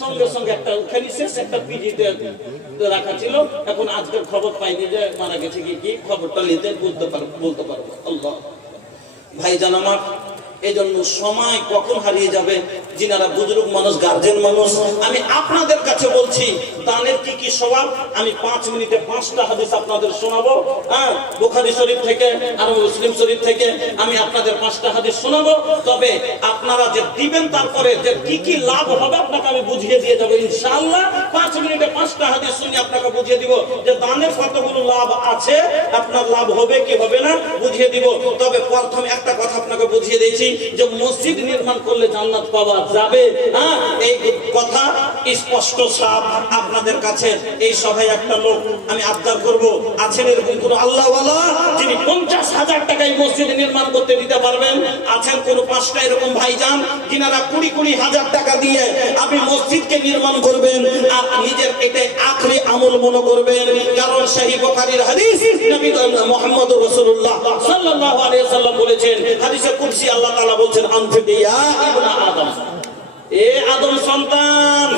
সঙ্গে সঙ্গে একটা ওখানে শেষ, একটা পিজিতে রাখা ছিল। এখন আজকের খবর পাইনি যে মারা গেছে কি খবরটা নিতে বলতে পারবো। আল্লাহ ভাই জানামা, এই জন্য সময় কখন হারিয়ে যাবে। যিনারা বুজুর্গ মানুষ, গার্জেন মানুষ, আমি আপনাদের কাছে বলছি দানের কি কি স্বভাব। আমি 5 মিনিটে 5টা হাদিস আপনাদের শোনাবো। হ্যাঁ, বুখারী শরীফ থেকে আর মুসলিম শরীফ থেকে আমি আপনাদের 5টা হাদিস শোনাবো। তবে আপনারা যে দিবেন তারপরে যে কি কি লাভ হবে আপনাকে আমি বুঝিয়ে দিয়ে যাবো ইনশাআল্লাহ। 5 মিনিটে 5টা হাদিস শুনে আপনাকে বুঝিয়ে দিব যে দানের কতগুলো লাভ আছে, আপনার লাভ হবে কি হবে না বুঝিয়ে দিব। তবে প্রথম একটা কথা আপনাকে বুঝিয়ে দিয়েছি যে মসজিদ নির্মাণ করলে জান্নাত পাওয়া যাবে। হ্যাঁ, এই কথা স্পষ্ট সাপ আপনাদের কাছে। এই সভায় একটা লোক আমি আবদার করব, আছেন এরকম কোন আল্লাহওয়ালা যিনি 50,000 টাকায় মসজিদ নির্মাণ করতে দিতে পারবেন? আছেন কোন 5টা এরকম ভাইজান যিনারা 20,000 টাকা দিয়ে আপনি মসজিদকে নির্মাণ করবেন আর নিজের এটাই আখরি আমল মনে করবেন? কারণ সহিহ বুখারীর হাদিস, নবী মুহাম্মদ রাসূলুল্লাহ সাল্লাল্লাহু আলাইহি ওয়াসাল্লাম বলেছেন, হাদিসে কুদসি আল্লাহ তাআলা বলছেন, আনফিক ইয়া ইবনা আদম, এ আদম সন্তান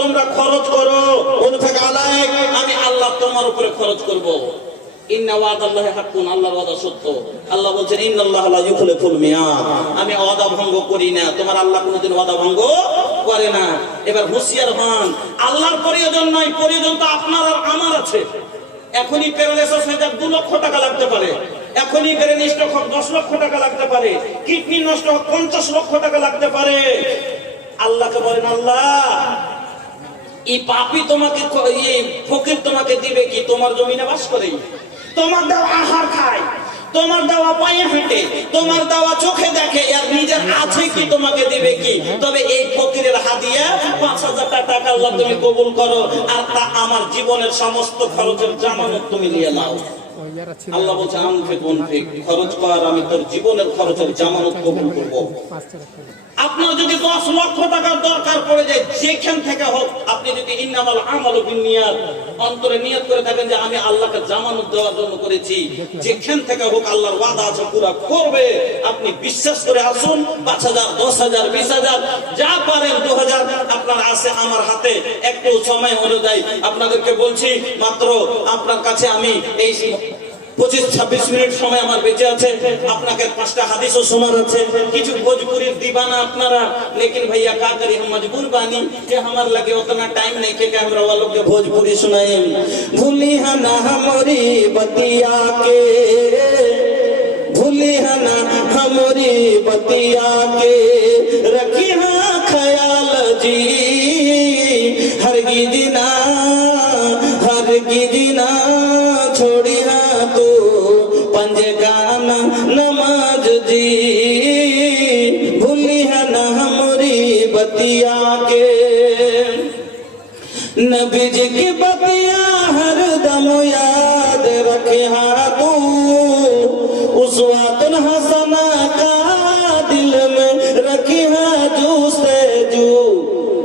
তোমরা খরচ করো, উনফিক আলাইক, আমি আল্লাহ তোমার উপরে খরচ করব। ইন্না ওয়াদাল্লাহি হাক্কুন, আল্লাহর ওয়াদা সত্য। আল্লাহ বলেন ইন্নাল্লাহা লা ইউখলিফুল মিয়াদ, আমি ওয়াদা ভঙ্গ করি না। তোমার আল্লাহ কোনোদিন ওয়াদা ভঙ্গ করে না। এবার হুঁশিয়ার হন, আল্লাহর প্রয়োজন নাই, প্রয়োজন তো আপনার আর আমার আছে। এখনই প্যারালাইসিস হয়ে যাক 2 লক্ষ টাকা লাগতে পারে, এখনই ব্রেন স্ট্রোক হোক 10 লক্ষ টাকা লাগতে পারে, কিডনি নষ্ট হোক 50 লক্ষ টাকা লাগতে পারে। আল্লাহকে বলেন, আল্লাহ এই পাপী তোমাকে, এই ফকির তোমাকে দিবে কি? তোমার জমিনে বাস করে, তোমার দেওয়া আহার খায়, তোমার দেওয়া পায়ে হেঁটে, তোমার দেওয়া চোখে দেখে, আর নিজের আছে কি তোমাকে দিবে কি? তবে এই ফকিরের হাদিয়া 5,000 টাকা আল্লাহ তুমি কবুল করো, আর তা আমার জীবনের সমস্ত খরচের জামানত তুমি নিয়ে নাও। আল্লাহ বলছে আনফিক, খরচ কর, আমি তোর জীবনের খরচের জামানত কবুল করব। আপনার যদি 10 লক্ষ টাকার দরকার পড়ে যায়, যেখান থেকে হোক, আপনি যদি ইন্নামাল আমালু বিন্নিয়াত অন্তরে নিয়ত করে থাকেন যে আমি আল্লাহকে জামানত দেওয়ার জন্য করেছি, যেখান থেকে হোক আল্লাহর ওয়াদা আছে পুরো করবে। আপনি বিশ্বাস করে আসুন, 5,000, 10,000, 20,000 যা পারেন, 2,000 আপনার আছে আমার হাতে। একটু সময় অনুযায়ী আপনাদেরকে বলছি, মাত্র আপনার কাছে আমি এই 25-26 মিনিট সময় আমার বেঁচে আছে। আপনাকে 5টা হাদিসও শোনার আছে, কিছু ভোজপুরির দিবানা আপনারা, लेकिन भैया का करी, हम मजबूर बानी कि हमार लगे उतना टाइम नहीं के कैमरा वालों के भोजपुरी सुनाए। भूली है ना हमारी बतिया के, भूली है ना हमारी बतिया के, रखी है ख्याल जी, हरगिज ना, हरगिज ना छोड़ी है तो पंजगाना नमाज जी, भूली है ना हमारी बतिया के, नबी जी की बतिया हर दम याद रखे तू, उसवातुल हसना का दिल में रखी है जू से जू,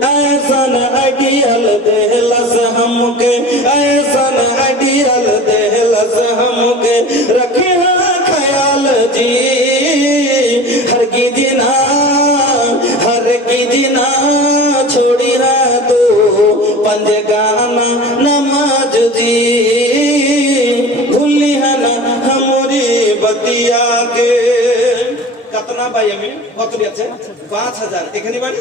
ऐसा न आइडियल देहलस हमके, ऐसा न आइडियल देहलस हमके, रखे है ख्याल जी, हर की दिना, हर की दिना छोड़ी है तो पंजगाना नमाज जी, भूली है ना हमारी बतिया के। कतना भाई আমি কত দিয়েছে? 5,000। এখানে বাড়ি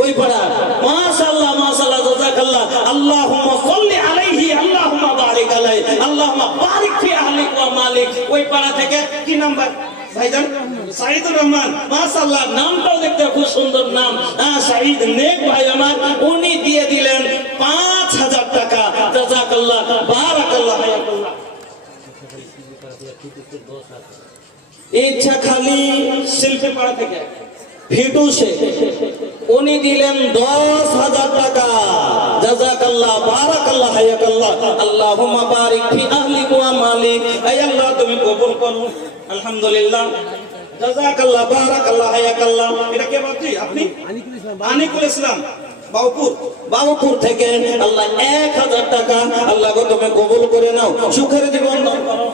ওই পাড়া। মাশাআল্লাহ, মাশাআল্লাহ, জাযাকাল্লাহ। আল্লাহুম্মা সাল্লি আলাইহি, আল্লাহুম্মা বারিক আলাইহি, আল্লাহুম্মা বারিক ফি আহলিক ওয়া মালিক। ওই পাড়া থেকে কি নাম্বার ভাইজান? সাইদুর রহমান, মাশাআল্লাহ, নামটাও দেখতে খুব সুন্দর নাম। সাইদ নেক ভাই আমার, উনি দিয়ে দিলেন 5000 টাকা। জাযাকাল্লাহ, বারাকাল্লাহ, হায়াকাল্লাহ। ইচ্ছা খালি শিল্পী পাড়া থেকে ফিটু শেখ, উনি দিলেন 10,000 টাকা। জাযাকাল্লাহ, বারাকাল্লাহ, হায়াকাল্লাহ। আল্লাহুম্মা বারিক ফি আহলিক ওয়া মালিক। আয় আল্লাহ, তুমি কবুল করো। আলহামদুলিল্লাহ, জাযাকাল্লাহ, বারাকাল্লাহ, হায়াকাল্লাহ। এটা কে বাপজি? আপনি? আনিকুল ইসলাম, বাবুপুর থেকে আল্লাহ 1000 টাকা। আল্লাহ গো, তুমি কবুল করে নাও, সুখের জীবন দান করো।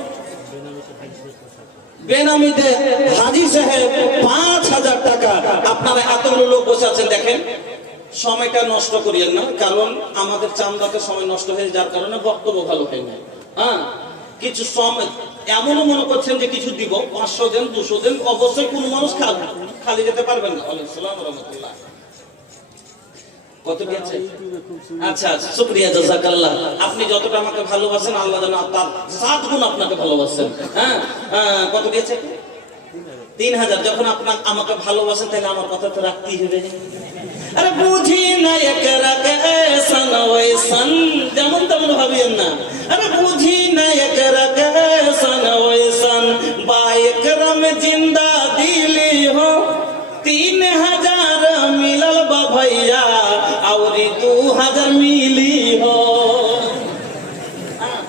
বেনামিতে হাজী সাহেব 5000 টাকা। আপনারা এতগুলো লোক বসে আছেন, দেখেন সময়টা নষ্ট করিয়েন না, কারণ আমাদের চান্দাতে সময় নষ্ট হয়ে যার কারণে বক্তব্য ভালো হয় না। কিছু সময় এমনও মনে করছেন যে কিছু দিব, 500 দেন, 200 দেন, অবশ্যই কোন মানুষ খালি যেতে পারবেন না। ওয়ালাইকুম রহমতুল্লাহ। কত দিয়েছে? আচ্ছা, শুকরিয়া, জাযাকাল্লাহ। আপনি যতটা আমাকে ভালোবাসেন, আল্লাহ যেন তার 7 গুণ আপনাকে ভালোবাসেন। কত দিয়েছে? 3000। যখন আপনার আমাকে ভালোবাসেন, তাহলে আমার কথা তো রাখতেই হবে। আরে বুঝি না একরাক এহসান ওয়াইসান, যেমন তেমন ভাবিয়েন না। আরে বুঝি না একরাক এহসান ওয়াইসান, বা একরাম জিন্দা দিলি হো। 3000 মিলাল বা ভাইয়া, আউরি 2000 মিলি হো।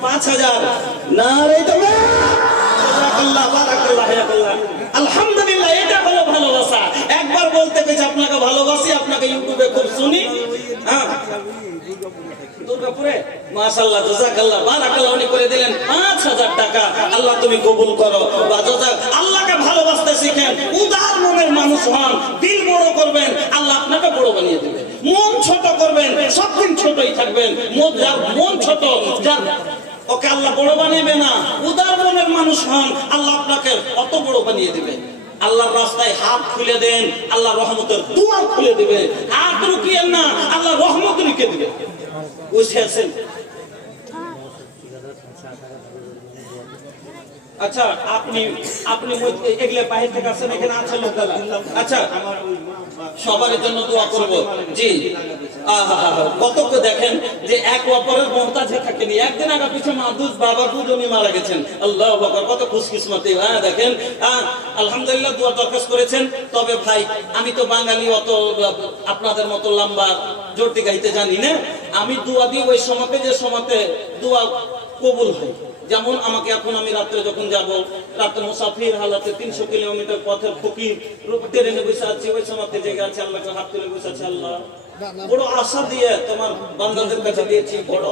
5000 না রে তবে। জাযাকাল্লাহ, বারাকাল্লাহ, হায়াকাল্লাহ। আলহামদুলিল্লাহ, এটা হলো ভালোবাসা। একবার বলতে পেরেছি আপনাকে ভালোবাসি, আপনাকে ইউটিউবে খুব শুনি। দুর্গাপুরে, মাশাআল্লাহ, জাযাকাল্লাহ, বারাকাল্লাহ, উনি করে দিলেন 5000 টাকা। আল্লাহ তুমি কবুল করো। আল্লাহকে ভালোবাসতে শিখেন, উদার মনের মানুষ হন, দিল বড় করবেন, আল্লাহ আপনাকে বড় বানিয়ে দেবে। মন ছোট করবেন, সবদিন ছোটই থাকবেন। যার মন ছোট, যার ওকে আল্লাহ বড় বানাবে না। উদার মনের মানুষ হন, আল্লাহ আপনাকে অত বড় বানিয়ে দিবে। আল্লাহর রাস্তায় হাত খুলে দেন, আল্লাহ রহমতের দুয়ার খুলে দিবে। হাত রুকিয়েন না, আল্লাহ রহমত রুকিয়ে দিবে। বুঝতে আছেন? আচ্ছা, আপনি এগুলো বাইরে থেকে আসেন, এখানে আছে লোকগুলা। আচ্ছা, সবার জন্য দোয়া করব। জি, কত দেখেন যে এক অপরের মমতাজে থাকেনি। একদিন আগে পিছে মাদুস বাবা দুজনই মারা গেছেন। আল্লাহু আকবার, কত খুশকিসমতি। দেখেন, আলহামদুলিল্লাহ, দোয়া দরখাস্ত করেছেন। তবে ভাই, আমি তো বাঙালি, অত আপনাদের মতো লম্বা জোরটি গাইতে জানি না। আমি দোয়া দিই ওই সময়তে, যে সময়তে দোয়া কবুল হয়। যেমন আমাকে এখন, আমি রাত্রে যখন যাব, রাত্রে মুসাফির হালাতে 300 কিলোমিটার পথের ফকির ট্রেনে বসে আছি, ওই সময়তে জেগে আছে, আল্লাহকে হাত তুলে বসে আছে। আল্লাহ, বড় আশা দিয়ে তোমার বান্দাদের কাছে দিয়েছি, বড়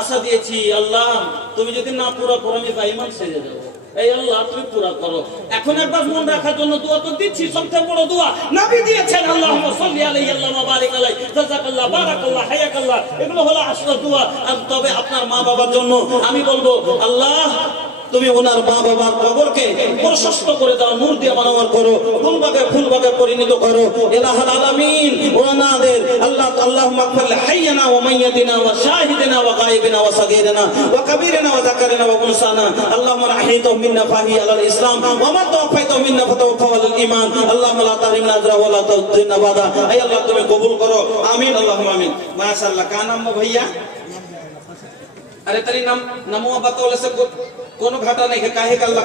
আশা দিয়েছি। আল্লাহ, তুমি যদি না পুরো করো, আমি বেঈমান সেজে যাবো। এই আল্লাহ, তুমি পুরা করো। এখন একবার মন রাখার জন্য দোয়া তো দিচ্ছি, সবচেয়ে বড় দোয়া নবী দিয়েছেন, আল্লাহুম্মা সাল্লি আলাইহি আল্লাহুম্মা বারিক আলাইহি। জাযাকাল্লাহ, বারাকাল্লাহ, হায়াকাল্লাহ। এগুলো হলো আসল দোয়া। আর তবে আপনার মা বাবার জন্য আমি বলবো, আল্লাহ তুমি ওনার মা বাবার কবরকে প্রশস্ত করে দাও, নূর দিয়ে বানাওয়ার করো, ফুলবাগে পরিণত করো। ইলাহুল আলামিন, ওনাদের আল্লাহ, আল্লাহুম্মা গফির লিহাইয়িনা ওয়া মাইয়িতিনা ওয়া শাহিদিনা ওয়া গায়িবিনা ওয়া সাগীরিনা ওয়া কাবীরিনা ওয়া যাকারিনা ওয়া উনসানা। আল্লাহুম্মা রাহিতাহু মিন্না ফাহি আলাল ইসলাম ওয়া মা তাওফাইতাহু মিন্না ফাতাওফা আলাল ঈমান। আল্লাহুম্মা লা তাহরিমনা আজরা ওয়া লা তুযিনা বাদা। ay আল্লাহ, তুমি কবুল করো। আমিন, আল্লাহুম্মা আমিন। মাশাআল্লাহ। কার নাম ভাইয়া? আরে তারি নামো বাতাওলে সে কোন ঘাটা নাই, কাহে আল্লাহ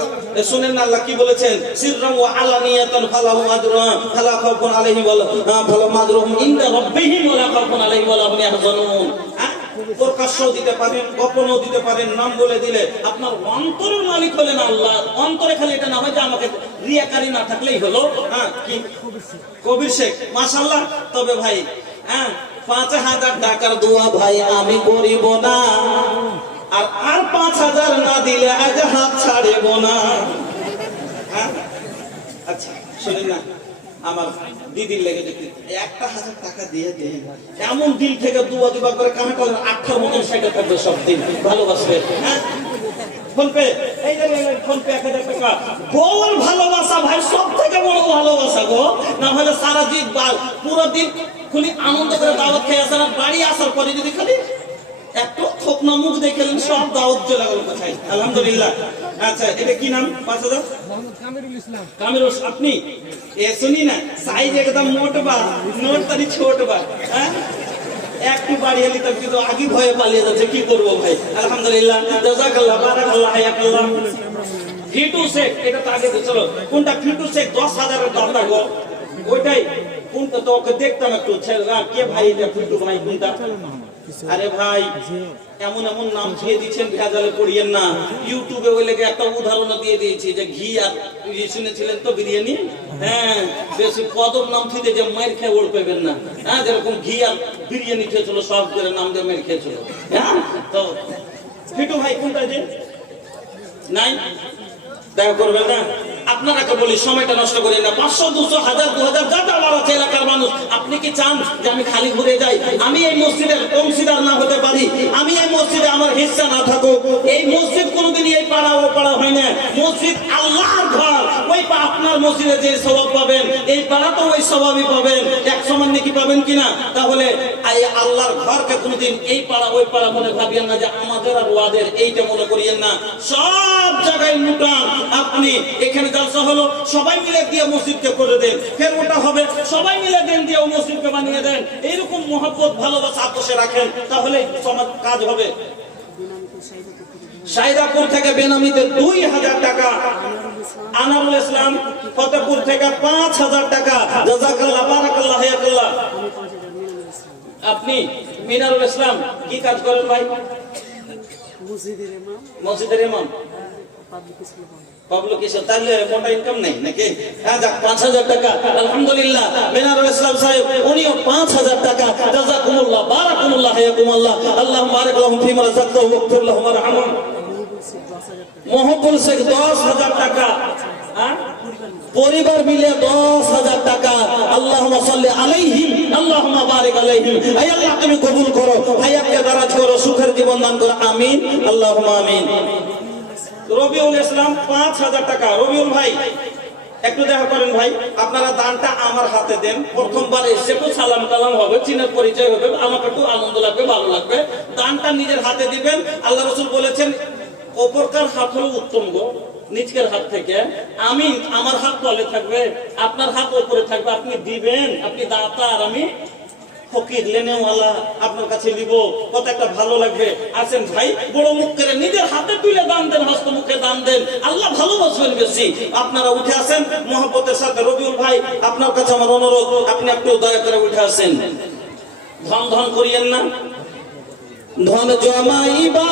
শুনেন না, আল্লাহ কি বলেছেন? সিররাম ওয়া আলানিয়াতান ফালাহু আজরুন ফালা খাউফুন আলাইহিম ওয়া ফালা মাজরুহুম ইনদা রাব্বিহিম ওয়া লা খাউফুন আলাইহিম ওয়া লা হুম ইয়াহজানুন। প্রকাশ্য দিতে পারেন, গোপনও দিতে পারেন। নাম বলে দিলে আপনার অন্তরের মালিক হলেন আল্লাহ। অন্তরে খালি এটা না হয় যে আমাকে রিয়াকারী না থাকলেই হলো। কি কবির শেখ, মাশাআল্লাহ। তবে ভাই, 5000 টাকার দোয়া ভাই আমি করিব না, আর 5000 না দিলে আজ হাত ছাড়িব না। আচ্ছা, শুনেন না, আমার দিদির লেগে যদি 1000 টাকা দিয়ে দেন, এমন দিল থেকে দোয়া দিবা করে কামে করে 8টার মতন সেটা থাকবে, সব দিন ভালোবাসবে। ফোনপে, এই যে ফোনপে 1000 টাকা। বউর ভালোবাসা ভাই সব থেকে বড় ভালোবাসা গো। না হলে সারা দিন পুরো দিন খুলি আনন্দ করে দাওয়াত খেয়ে আসার, বাড়ি আসার পরে যদি খালি একটু থোক শুকনো মুখ দেখলেন সব দাওয়াত চলে গেল কোথায়। আলহামদুলিল্লাহ। আচ্ছা এটা কি নাম? 5000 কামিরুল ইসলাম। কামিরুল আপনি এ শুনি না সাইজ একদম মোটবা নোট তারি ছোটবা হ্যাঁ একটু বাড়িয়ে নিতাম কিন্তু আগে ভয়ে পালিয়ে যাচ্ছে কি করবো ভাই। আলহামদুলিল্লাহ জাযাকাল্লাহ বারাকাল্লাহ হায়াকাল্লাহ। ফিটু শেখ এটা তো আগে চলো কোনটা ফিটু শেখ 10,000 এর দাম রাখো ওইটাই কোনটা তো ওকে দেখতাম একটু ছেলেরা কে ভাই এটা ফিটু ভাই কোনটা। আরে ভাই এমন এমন নাম দিয়ে দিচ্ছেন ভেজালে পড়িয়েন না। ইউটিউবে ওই লেগে একটা উদাহরণ দিয়ে দিয়েছি যে ঘি আর শুনেছিলেন তো বিরিয়ানি হ্যাঁ বেশি কদম নাম থেকে যে মার খেয়ে ওড় পেবেন না হ্যাঁ যেরকম ঘি আর বিরিয়ানি খেয়েছিল সব করে নাম দিয়ে মেরে খেয়েছিল হ্যাঁ। তো ফিটু ভাই কোনটা যে নাই দেখা করবেন না। আপনারাকে বলি সময়টা নষ্ট করেন না। 500 200 1000 2000 যা যা আছে এলাকার মানুষ আপনি কি চান যে আমি খালি ঘুরে যাই? আমি এই মসজিদের অংশীদার না হতে পারি, আমি এই মসজিদে আমার হিস্সা না থাকুক? এই মসজিদ কোনোদিন এই পাড়া ও পাড়া হয় না। মসজিদ আল্লাহর ঘর। ওই আপনার মসজিদে যে সওয়াব পাবেন এই পাড়া তো ওই সওয়াবই পাবেন। এক সমান নাকি পাবেন কিনা? তাহলে এই আল্লাহর ঘরকে কোনোদিন এই পাড়া ওই পাড়া মনে ভাবিয়েন না যে আমাদের আর ওয়াদের এইটা মনে করিয়েন না। সব জায়গায় লুটান। আপনি এখানে জলসা হলো সবাই মিলে দিয়ে মসজিদকে করে দেন, ফের ওটা হবে সবাই মিলে দেন দিয়ে মসজিদকে বানিয়ে দেন। এইরকম মহব্বত ভালোবাসা আপোষে রাখেন তাহলে সমাজ কাজ হবে। সাইদাপুর থেকে বেনামিতে 2000 টাকা, আনারুল ইসলাম ফতেপুর থেকে 5000 টাকা। জাযাকাল্লাহ বারাকাল্লাহ হায়াকাল্লাহ। আপনি মিনারুল ইসলাম কি কাজ করেন ভাই? মসজিদের ইমাম পাবলো কিসে তাহলে মোটা ইনকাম নেই নাকি? হ্যাঁ যাক 5000 টাকা আলহামদুলিল্লাহ। মিনারুল ইসলাম সাহেব উনিও 5000 টাকা। জাযাকুমুল্লাহ বারাকাল্লাহ হায়াকুমুল্লাহ। আল্লাহুম্মা বারিক লাহুম ফিমা রাযাকতাহুম ওয়াগফির লাহুম ওয়ারহামহুম। মহবুল শেখ 10,000 টাকা। পরিবার মিলে 10,000 টাকা। আল্লাহুম্মা সাল্লি আলাইহিম আল্লাহুম্মা বারিক আলাইহিম। হে আল্লাহ তুমি কবুল করো, হায়াতকে দারাজ করো, সুখের জীবন দান করো, আমিন আল্লাহুম্মা আমিন। রবিউল ইসলাম 5000 টাকা। রবিউল ভাই একটু দেখা করেন ভাই, আপনারা দানটা আমার হাতে দেন। প্রথমবার এসে একটু সালাম কালাম হবে, চিনের পরিচয় হবে, আমাকে একটু আনন্দ লাগবে, ভালো লাগবে। দানটা নিজের হাতে দিবেন। আল্লাহ রাসূল বলেছেন অপরকার হাত হলো উত্তম গো নিচকের হাত থেকে। আমি আমার হাত তলে থাকবে, আপনার হাত উপরে থাকবে। আপনি দিবেন, আপনি দাতা আর আমি ফকির লেনেওয়ালা, আপনার কাছে নিব, কত একটা ভালো লাগবে। আসেন ভাই বড় মুখ করে নিজের হাতে তুলে দান দেন, হস্ত মুখে দান দেন, আল্লাহ ভালোবাসবেন বেশি। আপনারা উঠে আসেন মহব্বতের সাথে। রবিউল ভাই আপনার কাছে আমার অনুরোধ, আপনি একটু দয়া করে উঠে আসেন। ধন ধন করিয়েন না। ধন জমাইবা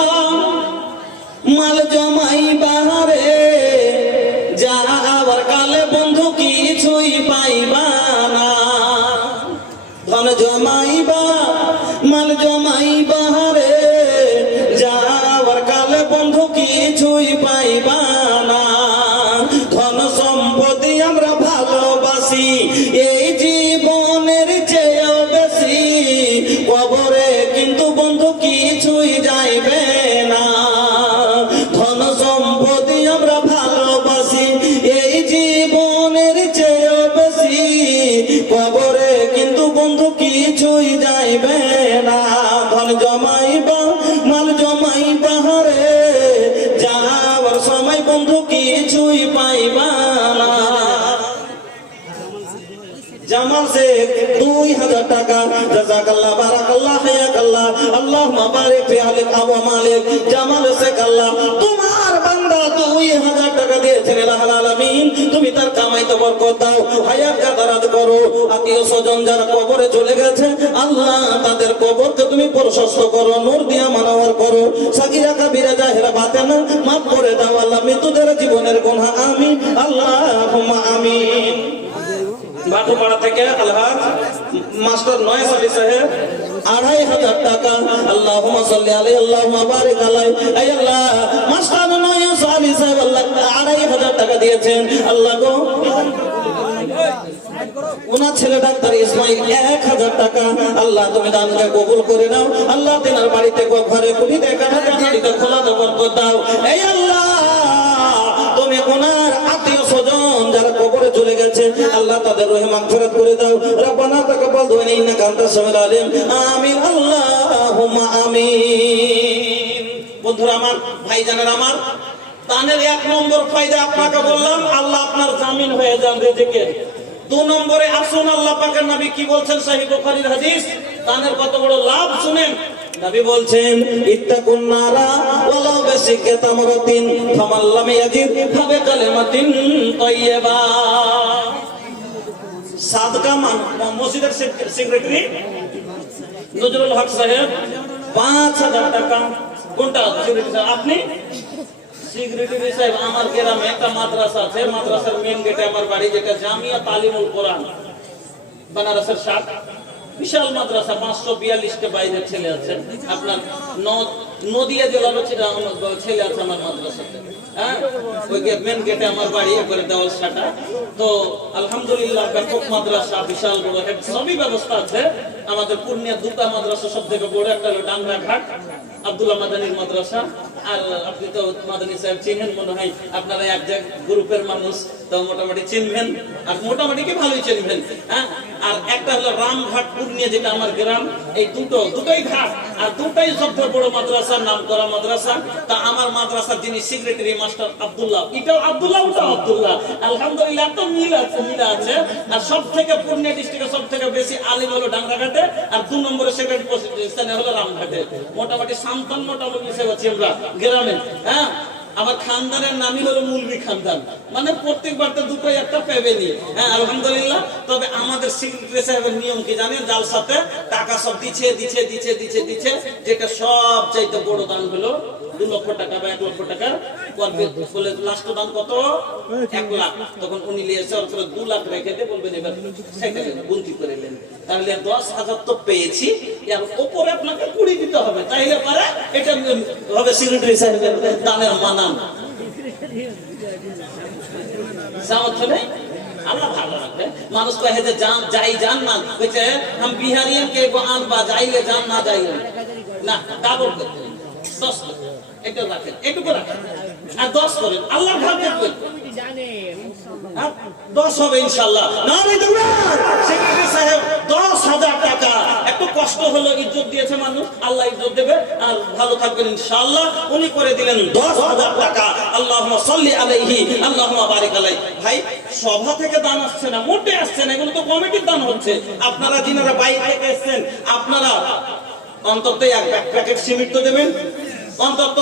মাল জমাইবা রে, যাওয়ার কালে বন্ধু কিছুই পাইবা না। ধন জমাইবা মাল জমাইবা রে, যাওয়ার কালে বন্ধু কিছুই পাইবা না। ধন সম্পত্তি আমরা ভালোবাসি এই জীবনের চেয়েও বেশি, কবরে কিন্তু বন্ধু কিছুই যাইবে না। ধন সম্পত্তি আমরা ভালোবাসি এই জীবনের চেয়েও বেশি, কবরে কিন্তু বন্ধু কিছুই যাইবে না। ধন জমাইবা মাল জমাইবা রে, যাওয়ার সময় বন্ধু কিছুই পাইবা না। জামাল শেখ 2000 টাকা। জাযাকাল্লাহ বারাকাল্লাহ হায়াকাল্লাহ। আল্লাহুম্মা বারিক ফি আলিক আওয়া মালিক। জামাল শেখ আল্লাহ তোমার বান্দা 2000 টাকা দিয়েছেন আল্লাহুল আলামিন, তুমি তার কামাইতে বরকত দাও, হায়াতকে দারাজ করো। আত্মীয় স্বজন যারা কবরে চলে গেছে আল্লাহ তাদের কবরকে তুমি প্রশস্ত করো, নূর দিয়া মানওয়ার করো। সাগীরা কাবীরা জাহেরা বাতেনা মাফ করে দাও আল্লাহ, মৃত্যুদের জীবনের গুনাহ আমিন আল্লাহুম্মা আমিন। বাটুপাড়া থেকে আলহাজ মাস্টার নয় সালি সাহেব 2500 টাকা। আল্লাহুম্মা সাল্লি আলাইহি আল্লাহুম্মা বারিক আলাইহি। ay আল্লাহ মাস্টার নয় সালি সাহেব আল্লাহ 2500 টাকা দিয়েছেন। আল্লাহ গো ওনার ছেলে ডাক্তার ইসমাইল 1000 টাকা। আল্লাহ তুমি দানকে কবুল করে নাও। আল্লাহ তেনার বাড়িতে ঘরে কুড়িতে কাটাতে গাড়িতে খোলা বরকত দাও। এই আল্লাহ তুমি ওনার আত্মীয় স্বজন যারা কবরে চলে গেছে আল্লাহ তাদের রহে মাগফিরাত করে দাও। রব্বানা তাকাব্বাল দুআ ইন্নাকা আনতাস সামিউল আলিম। আমিন আল্লাহুম্মা আমিন। বন্ধুরা আমার, ভাইজানেরা আমার, দানের 1 নম্বর ফায়দা আপনাকে বললাম, আল্লাহ আপনার জামিন হয়ে যান রিজিকের। 2 নম্বরে আসুন আল্লাহ পাকের নবী কি বলছেন সহিহ বুখারীর হাদিস, দানের কত বড় লাভ শুনেন। নবী বলছেন ইত্তাকুন নারা ওয়ালাউ বিশিক্কি তামরাতিন ফামান লাম ইয়াজিদ ফাবিকালিমাতিন তাইয়্যিবা। সাদকা মসজিদের সেক্রেটারি নজরুল হক সাহেব 5000 টাকা। কোনটা সেক্রেটারি সাহেব? আপনি সেক্রেটারি সাহেব? আমার গ্রামে একটা মাদ্রাসা আছে, মাদ্রাসার মেইন গেটে আমার বাড়ি, যেটা জামিয়া তালিমুল কোরআন বানারসের সাথ, বিশাল মাদ্রাসা, 542টা বাইরের ছেলে আছে। আপনার নদিয়া জেলার ছেলে আছে আমার মাদ্রাসাতে। হ্যাঁ, ওই মেন গেটে আমার বাড়ি, একবারে দেওয়াল সাটা। তো আলহামদুলিল্লাহ ব্যাপক মাদ্রাসা, বিশাল বড় হেড, সবই ব্যবস্থা আছে। আমাদের পূর্ণিয়া 2টা মাদ্রাসা সব থেকে বড়, একটা হলো ডাঙ্গাঘাট আব্দুল্লাহ মাদানির মাদ্রাসা। আর আপনি তো মাদানী সাহেব চিনেন মনে হয়, আপনারা এক গ্রুপের মানুষ, তো মোটামুটি চিনবেন, আর মোটামুটি কি ভালোই চিনবেন। হ্যাঁ, আর একটা হলো রামঘাট পূর্ণিয়া, যেটা আমার গ্রাম। এই দুটোই ঘাট, আর দুটোই সবথেকে বড় মাদ্রাসা, নাম করা মাদ্রাসা। তা আমার মাদ্রাসার যিনি সেক্রেটারি মাস্টার আব্দুল্লাহ, এটাও আব্দুল্লাহ, ওটাও আব্দুল্লাহ। আলহামদুলিল্লাহ এত মিল আছে। আর সব থেকে পূর্ণিয়া ডিস্ট্রিক্টে সব থেকে বেশি আলিম হলো ডাঙ্গাঘাটে, আর 2 নম্বরে সেক্রেটারি পজিশনে হলো রামঘাটে। মোটামুটি সান্তান মোটামুটি হিসেবে আছি আমরা গ্রামে। হ্যাঁ, আমার খানদানের নামই হলো মুলবি খানদান, মানে প্রত্যেকবার তো দুটোই একটা পেবেনি। হ্যাঁ, আলহামদুলিল্লাহ। তবে আমাদের সেক্রেটারি সাহেবের নিয়ম কি জানেন? জালসাতে টাকা সব দিচ্ছে, যেটা সব চাইতে বড় দান হলো 2 লক্ষ টাকা বা 1 লক্ষ টাকা করবে। বলে লাস্ট দান কত? 1 লাখ। তখন উনি লিয়েছে ওর 2 লাখ রেখে দিয়ে বলবেন এবার সেখানে গুনতি করে নেন। তাহলে 10,000 তো পেয়েছি, এর উপরে আপনাকে 20 দিতে হবে, তাইলে পারে এটা হবে সেক্রেটারি সাহেবের দানের মানান। আল্লাহ ভালো রাখবে। মানুষ কহে যে যান না, বলছে हम बिहारियन के को आन बा जाइले जान ना जाइले না, ডাবল করতে 10 এটা রাখেন, এটুকু রাখেন, আর 10 করেন, আল্লাহর ঘর দেখবেন 10 হবে ইনশাআল্লাহ। নারে দৌড়া সেক্রেটারি সাহেব 10,000 টাকা। একটু কষ্ট হলো, ইজ্জত দিয়েছে মানুষ, আল্লাহ ইজ্জত দেবে, আর ভালো থাকবেন ইনশাআল্লাহ। উনি করে দিলেন 10,000 টাকা। আল্লাহুম্মা সাল্লি আলাইহি আল্লাহুম্মা বারিক আলাইহি। ভাই, সভা থেকে দান আসছে না, মোটে আসছে না, এগুলো তো কমিটির দান হচ্ছে। আপনারা যিনারা বাইরে থেকে এসেছেন, আপনারা অন্তত 1 প্যাকেট সিমেন্ট তো দেবেন। অন্তত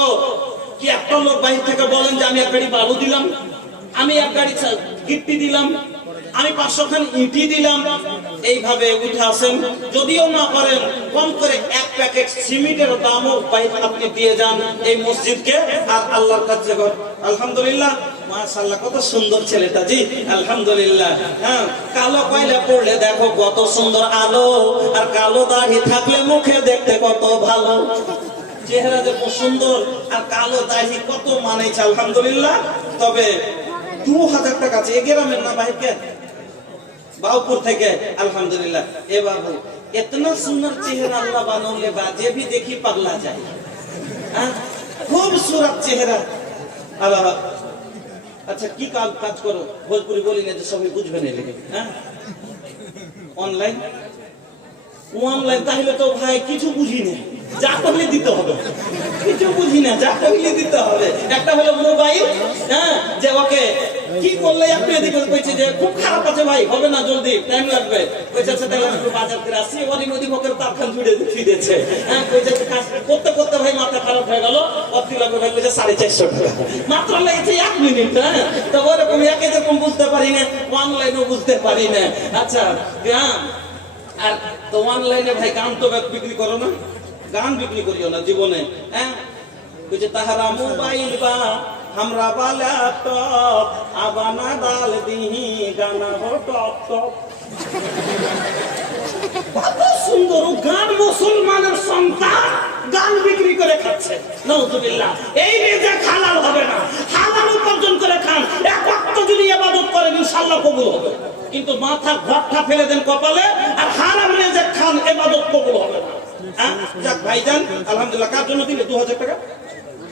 কি একটা লোক বাইরে থেকে বলেন যে আমি 1 গাড়ি বালু দিলাম, আমি 1 গাড়ি গিট্টি দিলাম, আমি 500 খান ইটি দিলাম। এইভাবে উঠে আসেন। যদিও না পারেন, কম করে 1 প্যাকেট সিমেন্টের দামও আপনি দিয়ে যান এই মসজিদকে, আর আল্লাহর কাছে। আলহামদুলিল্লাহ, মাশাআল্লাহ, কত সুন্দর ছেলেটা। জি আলহামদুলিল্লাহ। হ্যাঁ, কালো কয়লা পড়লে দেখো কত সুন্দর আলো, আর কালো দাড়ি থাকলে মুখে দেখতে কত ভালো। চেহারা দেখো সুন্দর, আর কালো দাড়ি কত মানেছে। আলহামদুলিল্লাহ। তবে 2000 টাকা আছে। এ গ্রামের না ভাইকে बाउपुर থেকে। আলহামদুলিল্লাহ। এ বাবু, इतना सुंदर चेहरा अल्लाह बनौले बा, जे भी देखी पगला जाए। खूबसूरत चेहरा। अल्लाह। अच्छा, की কাজ করো? ভোজপুরি বলি না যে সবাই বুঝবে না লেগে। হ্যাঁ, অনলাইন তাহলে তো ভাই কিছু বুঝি না, যা করলে দিতে হবে। কিছু বুঝি না, যা করলে দিতে হবে। একটা হলো মোবাইল, হ্যাঁ, যে ওকে কি করলে আপনি এদিকে কইছে যে খুব খারাপ আছে ভাই, হবে না, জলদি টাইম লাগবে। কইছে আচ্ছা তাহলে একটু বাজার করে আসি, ওরি নদী বকের তারখান জুড়ে দিয়েছে। হ্যাঁ, কইছে কাজ করতে ভাই মাথা খারাপ হয়ে গেল। অতি লাগবে ভাই, কইছে 450 টাকা মাত্র লেগেছে 1 মিনিট। হ্যাঁ, তো ওরকম একে যেরকম বুঝতে পারি না, অনলাইনও বুঝতে পারি না। আচ্ছা, হ্যাঁ, আর তো অনলাইনে ভাই গান তো বিক্রি করো না, গান বিক্রি করিও না জীবনে। হ্যাঁ, কইছে তাহারা মোবাইল বা हमरा वाला टॉप आबाना डाल दीही गाना हो टॉप टॉप। কত সুন্দর গান, মুসলমানের সন্তান গান বিক্রি করে খাচ্ছে। নাউজুবিল্লাহ। এই রিজিক হালাল হবে না, হালাল উপার্জন করে খান। এক ওয়াক্ত যদি ইবাদত করেন ইনশাআল্লাহ কবুল হবে, কিন্তু মাথা ঘটটা ফেলে দেন কপালে, আর হারাম রিজিক খান, ইবাদত কবুল হবে না। হ্যাঁ, যাক ভাইজান, আলহামদুলিল্লাহ। কার জন্য দিলে 2000 টাকা?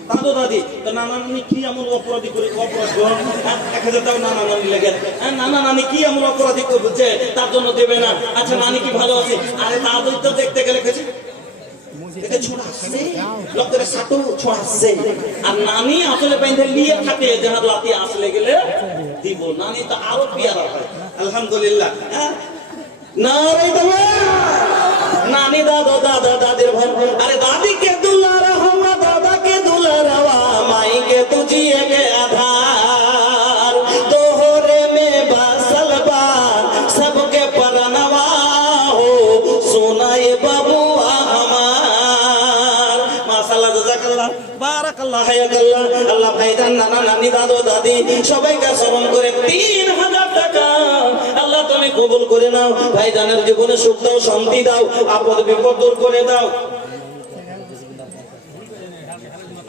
দাদু দাদি তো নানা নানি কি এমন অপরাধী করে 1000 টাকা নানা নানি লেগে। নানা নানি কি এমন অপরাধী করবে যে তার জন্য দেবে না? আচ্ছা, নানি কি ভালো আছে? আরে দাদু তো দেখতে গেলে গেছে এটা ছোড়া আসছে লোকের সাথে ছোড়া আসছে আর নানি আসলে বাইন্ধে নিয়ে থাকে যাহার লাতি আসলে গেলে দিব নানি তো আরো পিয়ারা হয় আলহামদুলিল্লাহ হ্যাঁ নারে তোমার নানি দাদা দাদা দাদের ভাই আরে দাদি কে দুলার হওয়া দাদা কে দুলার হওয়া মাই কে তুझिए के आधार तोहरे में बसल बा सबके परनवा हो सुनाए बबुआ हमार माशाल्लाह জাযাকাল্লাহ বারাকাল্লাহ হায়াকাল্লাহ আল্লাহ ভাইজান নানা নানি দাদু দাদি সবাইকে স্মরণ করে 3000 টাকা আল্লাহ তুমি কবুল করে নাও ভাইজানের জীবনে সুখ দাও শান্তি দাও আপদ বিপদ দূর করে দাও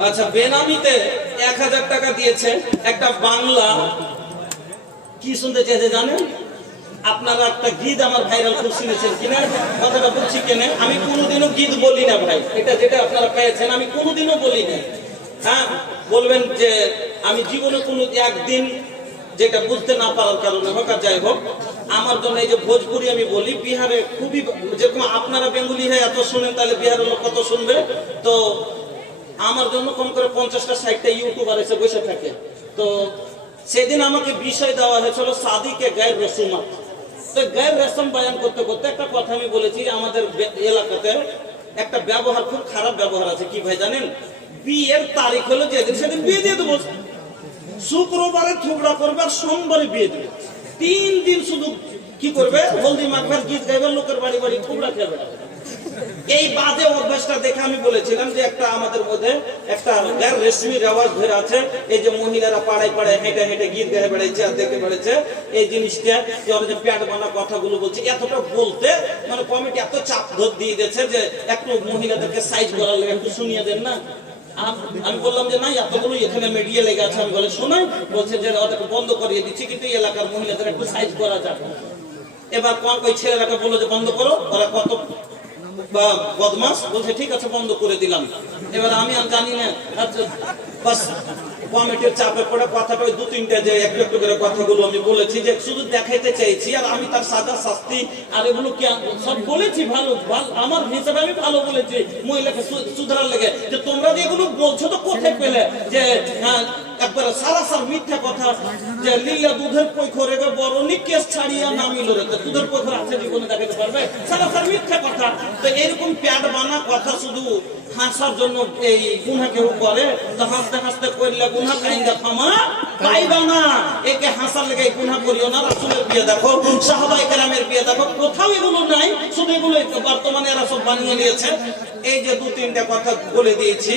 আচ্ছা বেনামিতে 1000 টাকা দিয়েছে একটা বাংলা কি শুনতে চেয়েছে জানেন আপনারা একটা গীত আমার ভাইরাল খুব শুনেছেন কিনা কথাটা বলছি কেনে আমি কোনোদিনও গীত বলি না ভাই এটা যেটা আপনারা পেয়েছেন আমি কোনোদিনও বলি না হ্যাঁ বলবেন যে আমি জীবনে কোনো একদিন যেটা বুঝতে না পারার কারণে হোক আর যাই হোক আমার জন্য এই যে ভোজপুরি আমি বলি বিহারে খুবই যেরকম আপনারা বেঙ্গলি হয়ে এত শুনেন তাহলে বিহারের লোক কত শুনবে তো আমার জন্য কম করে 50টা 60টা ইউটিউবার এসে বসে থাকে তো সেদিন আমাকে বিষয় দেওয়া হয়েছিল শাদি কে গায়ের রসুমাত তো গায়ের রসম বয়ান করতে করতে একটা কথা আমি বলেছি আমাদের এলাকাতে একটা ব্যবহার খুব খারাপ ব্যবহার আছে কি ভাই জানেন বিয়ের তারিখ হলো যেদিন সেদিন বিয়ে দিয়ে দেবো শুক্রবারে থুবড়া করবে আর সোমবারে বিয়ে দেবে 3 দিন শুধু কি করবে হলদি মাখবার গীত গাইবে লোকের বাড়ি বাড়ি থুবড়া খেয়ে এই বাজে অভ্যাসটা দেখে আমি বলেছিলাম যে একটা আমাদের মধ্যে একটা গায়ের রেশমি রেওয়াজ ধরে আছে এই যে মহিলারা পাড়ায় পাড়ায় হেঁটে হেঁটে গীত গায়ে বেড়াইছে আর দেখে বেড়েছে এই জিনিসটা যে ওরা যে প্যাট বানা কথাগুলো বলছে এতটা বলতে মানে কমিটি এত চাপ ধর দিয়ে দিয়েছে যে একটু মহিলাদেরকে সাইজ করার লেগে একটু শুনিয়ে দেন না আমি বললাম যে না এতগুলো এখানে মিডিয়া লেগে আছে আমি বলে শোনাই বলছে যে ওদেরকে বন্ধ করিয়ে দিচ্ছি কিন্তু এলাকার মহিলাদের একটু সাইজ করা যাবে এবার ওই ছেলেরাকে বললো যে বন্ধ করো ওরা কত বদমাস বলছে ঠিক আছে বন্ধ করে দিলাম এবার আমি আর জানি না বাস কমিটির চাপে পড়ে কথাটা ওই 2-3টা যে একটু একটু করে কথাগুলো আমি বলেছি যে শুধু দেখাইতে চাইছি আর আমি তার সাজা শাস্তি আর এগুলো কি সব বলেছি ভালো আমার হিসাবে আমি ভালো বলেছি মহিলাকে সুধারার লেগে যে তোমরা যে এগুলো বলছো তো কোথায় পেলে যে একবার সারাসার মিথ্যা কথা যে লীলা দুধের পৈখরে বরণী কেস ছাড়িয়া নামিল রে দুধের পৈখর আছে জীবনে দেখাতে পারবে সারাসার মিথ্যা কথা তো এরকম প্যাড বানা কথা শুধু হাসার জন্য এই গুনাহ কেউ করে তো হাসতে হাসতে করলে গুনাহ কাইন্দা ক্ষমা পাইবা না একে হাসার লেগে গুনাহ করিও না রাসূলের বিয়ে দেখো সাহাবায়ে কেরামের বিয়ে দেখো কোথাও এগুলো নাই শুধু এগুলো বর্তমানে এরা সব বানিয়ে নিয়েছে এই যে 2-3টা কথা বলে দিয়েছি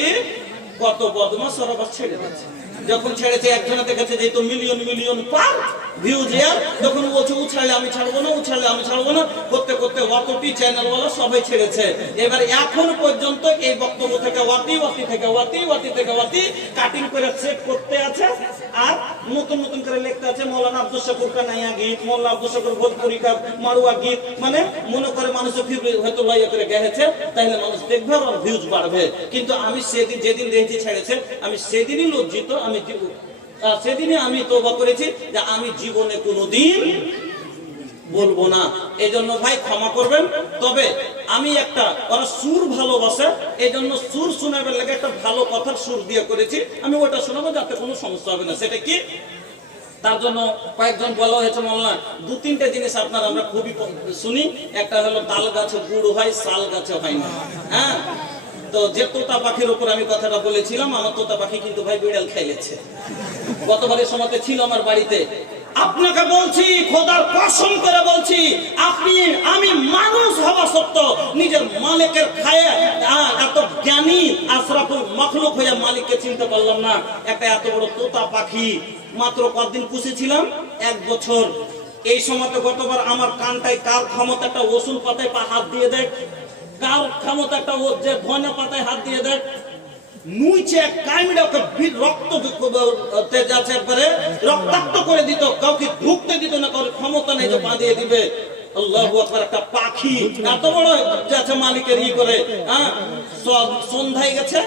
কত বদমাশ ওরা বাস ছেড়ে দিয়েছে যখন ছেড়েছে একজনে দেখেছে যে তো মিলিয়ন মিলিয়ন পার ভিউজ এর তখন বলছে উছালে আমি ছাড়বো না উছালে আমি ছাড়বো না করতে করতে ওয়াটি চ্যানেলওয়ালা সবাই ছেড়েছে এবার এখন পর্যন্ত এই বক্তব্য থেকে ওয়াটি কাটিং করে সেট করতে আছে আর নতুন নতুন করে লিখতে আছে মৌলানা আব্দুল শাকুর কানাইয়া গীত মৌলানা আব্দুল শাকুর ভোজপুরি কা মারুয়া গীত মানে মনে করে মানুষের ফেভারিট হয়তো লাইয়া করে গেছে তাহলে মানুষ দেখবে আর ভিউজ বাড়বে কিন্তু আমি সেদিন যেদিন দেখেছি ছেড়েছে আমি সেদিনই লজ্জিত আমি সেদিনই আমি তওবা করেছি যে আমি জীবনে কোনোদিন বলবো না এজন্য ভাই ক্ষমা করবেন তবে আমি একটা ওরা সুর ভালোবাসে এজন্য সুর শোনাবার লাগে একটা ভালো কথার সুর দিয়ে করেছি আমি ওটা শোনাবো যাতে কোনো সমস্যা হবে না সেটা কি তার জন্য কয়েকজন বলা হয়েছে মোল্লা 2-3টা জিনিস আপনারা আমরা খুবই শুনি একটা হলো তাল গাছে গুড় হয় শাল গাছে হয় না হ্যাঁ তো যে তোতা পাখির উপর আমি কথাটা বলেছিলাম আমার তোতা পাখি কিন্তু ভাই বিড়াল খাইয়েছে গতবারের সময়তে ছিল আমার বাড়িতে আপনাকে বলছি খোদার কসম করে বলছি আপনি আমি মানুষ হওয়া সত্ত্বেও নিজের মালিকের খায়ে এত জ্ঞানী আশরাফুল মাখলুক হয়ে মালিককে চিনতে পারলাম না একটা এত বড় তোতা পাখি মাত্র কতদিন পুষেছিলাম 1 বছর এই সময়তে গতবার আমার কানটায় কার ক্ষমতা একটা ওষুধ পাতায় হাত দিয়ে দেয় কার ক্ষমতা একটা ও যে ধনে পাতায় হাত দিয়ে দেয় নুইছে কাইমিডাকে রক্ত তেজ আছে একবারে রক্তাক্ত করে দিত কাউকে ঢুকতে দিত না কারোর ক্ষমতা নেই যে বাঁধিয়ে দিবে আল্লাহু আকবার একটা পাখি এত বড় যাচ্ছে মালিকের ই করে হ্যাঁ সন্ধ্যায় গেছে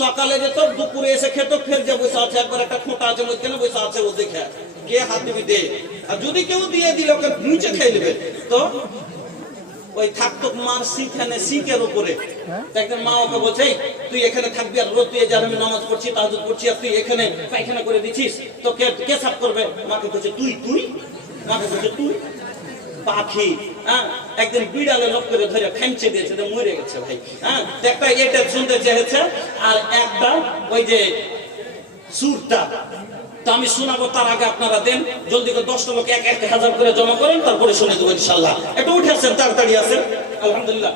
সকালে যেত দুপুরে এসে খেত ফের যে বসে আছে একবার একটা খোঁটা আছে মধ্যে বসে আছে ও দেখে কে হাত দিবি দে আর যদি কেউ দিয়ে দিল ওকে নিচে খেয়ে নেবে তো ওই থাকতো মার শিখানে শিখের উপরে একদিন মা ওকে বলছে তুই এখানে থাকবি আর রোজ তুই যার আমি নামাজ পড়ছি তাহাজ্জুদ পড়ছি আর তুই এখানে পায়খানা করে দিছিস তো কে সাফ করবে মাকে বলছে তুই মাকে বলছে তুই পাখি হ্যাঁ একদিন বিড়ালে লোক করে ধরে খাইছে দিয়েছে তো মরে গেছে ভাই হ্যাঁ একটা এটা শুনতে চেয়েছে আর একটা ওই যে সুরটা তো আমি শোনাবো তার আগে আপনারা দেন জলদি করে 10টা লোক 1,000 করে জমা করেন তারপরে শুনে দেবো ইনশাআল্লাহ একটু উঠে আসেন তাড়াতাড়ি আসেন আলহামদুলিল্লাহ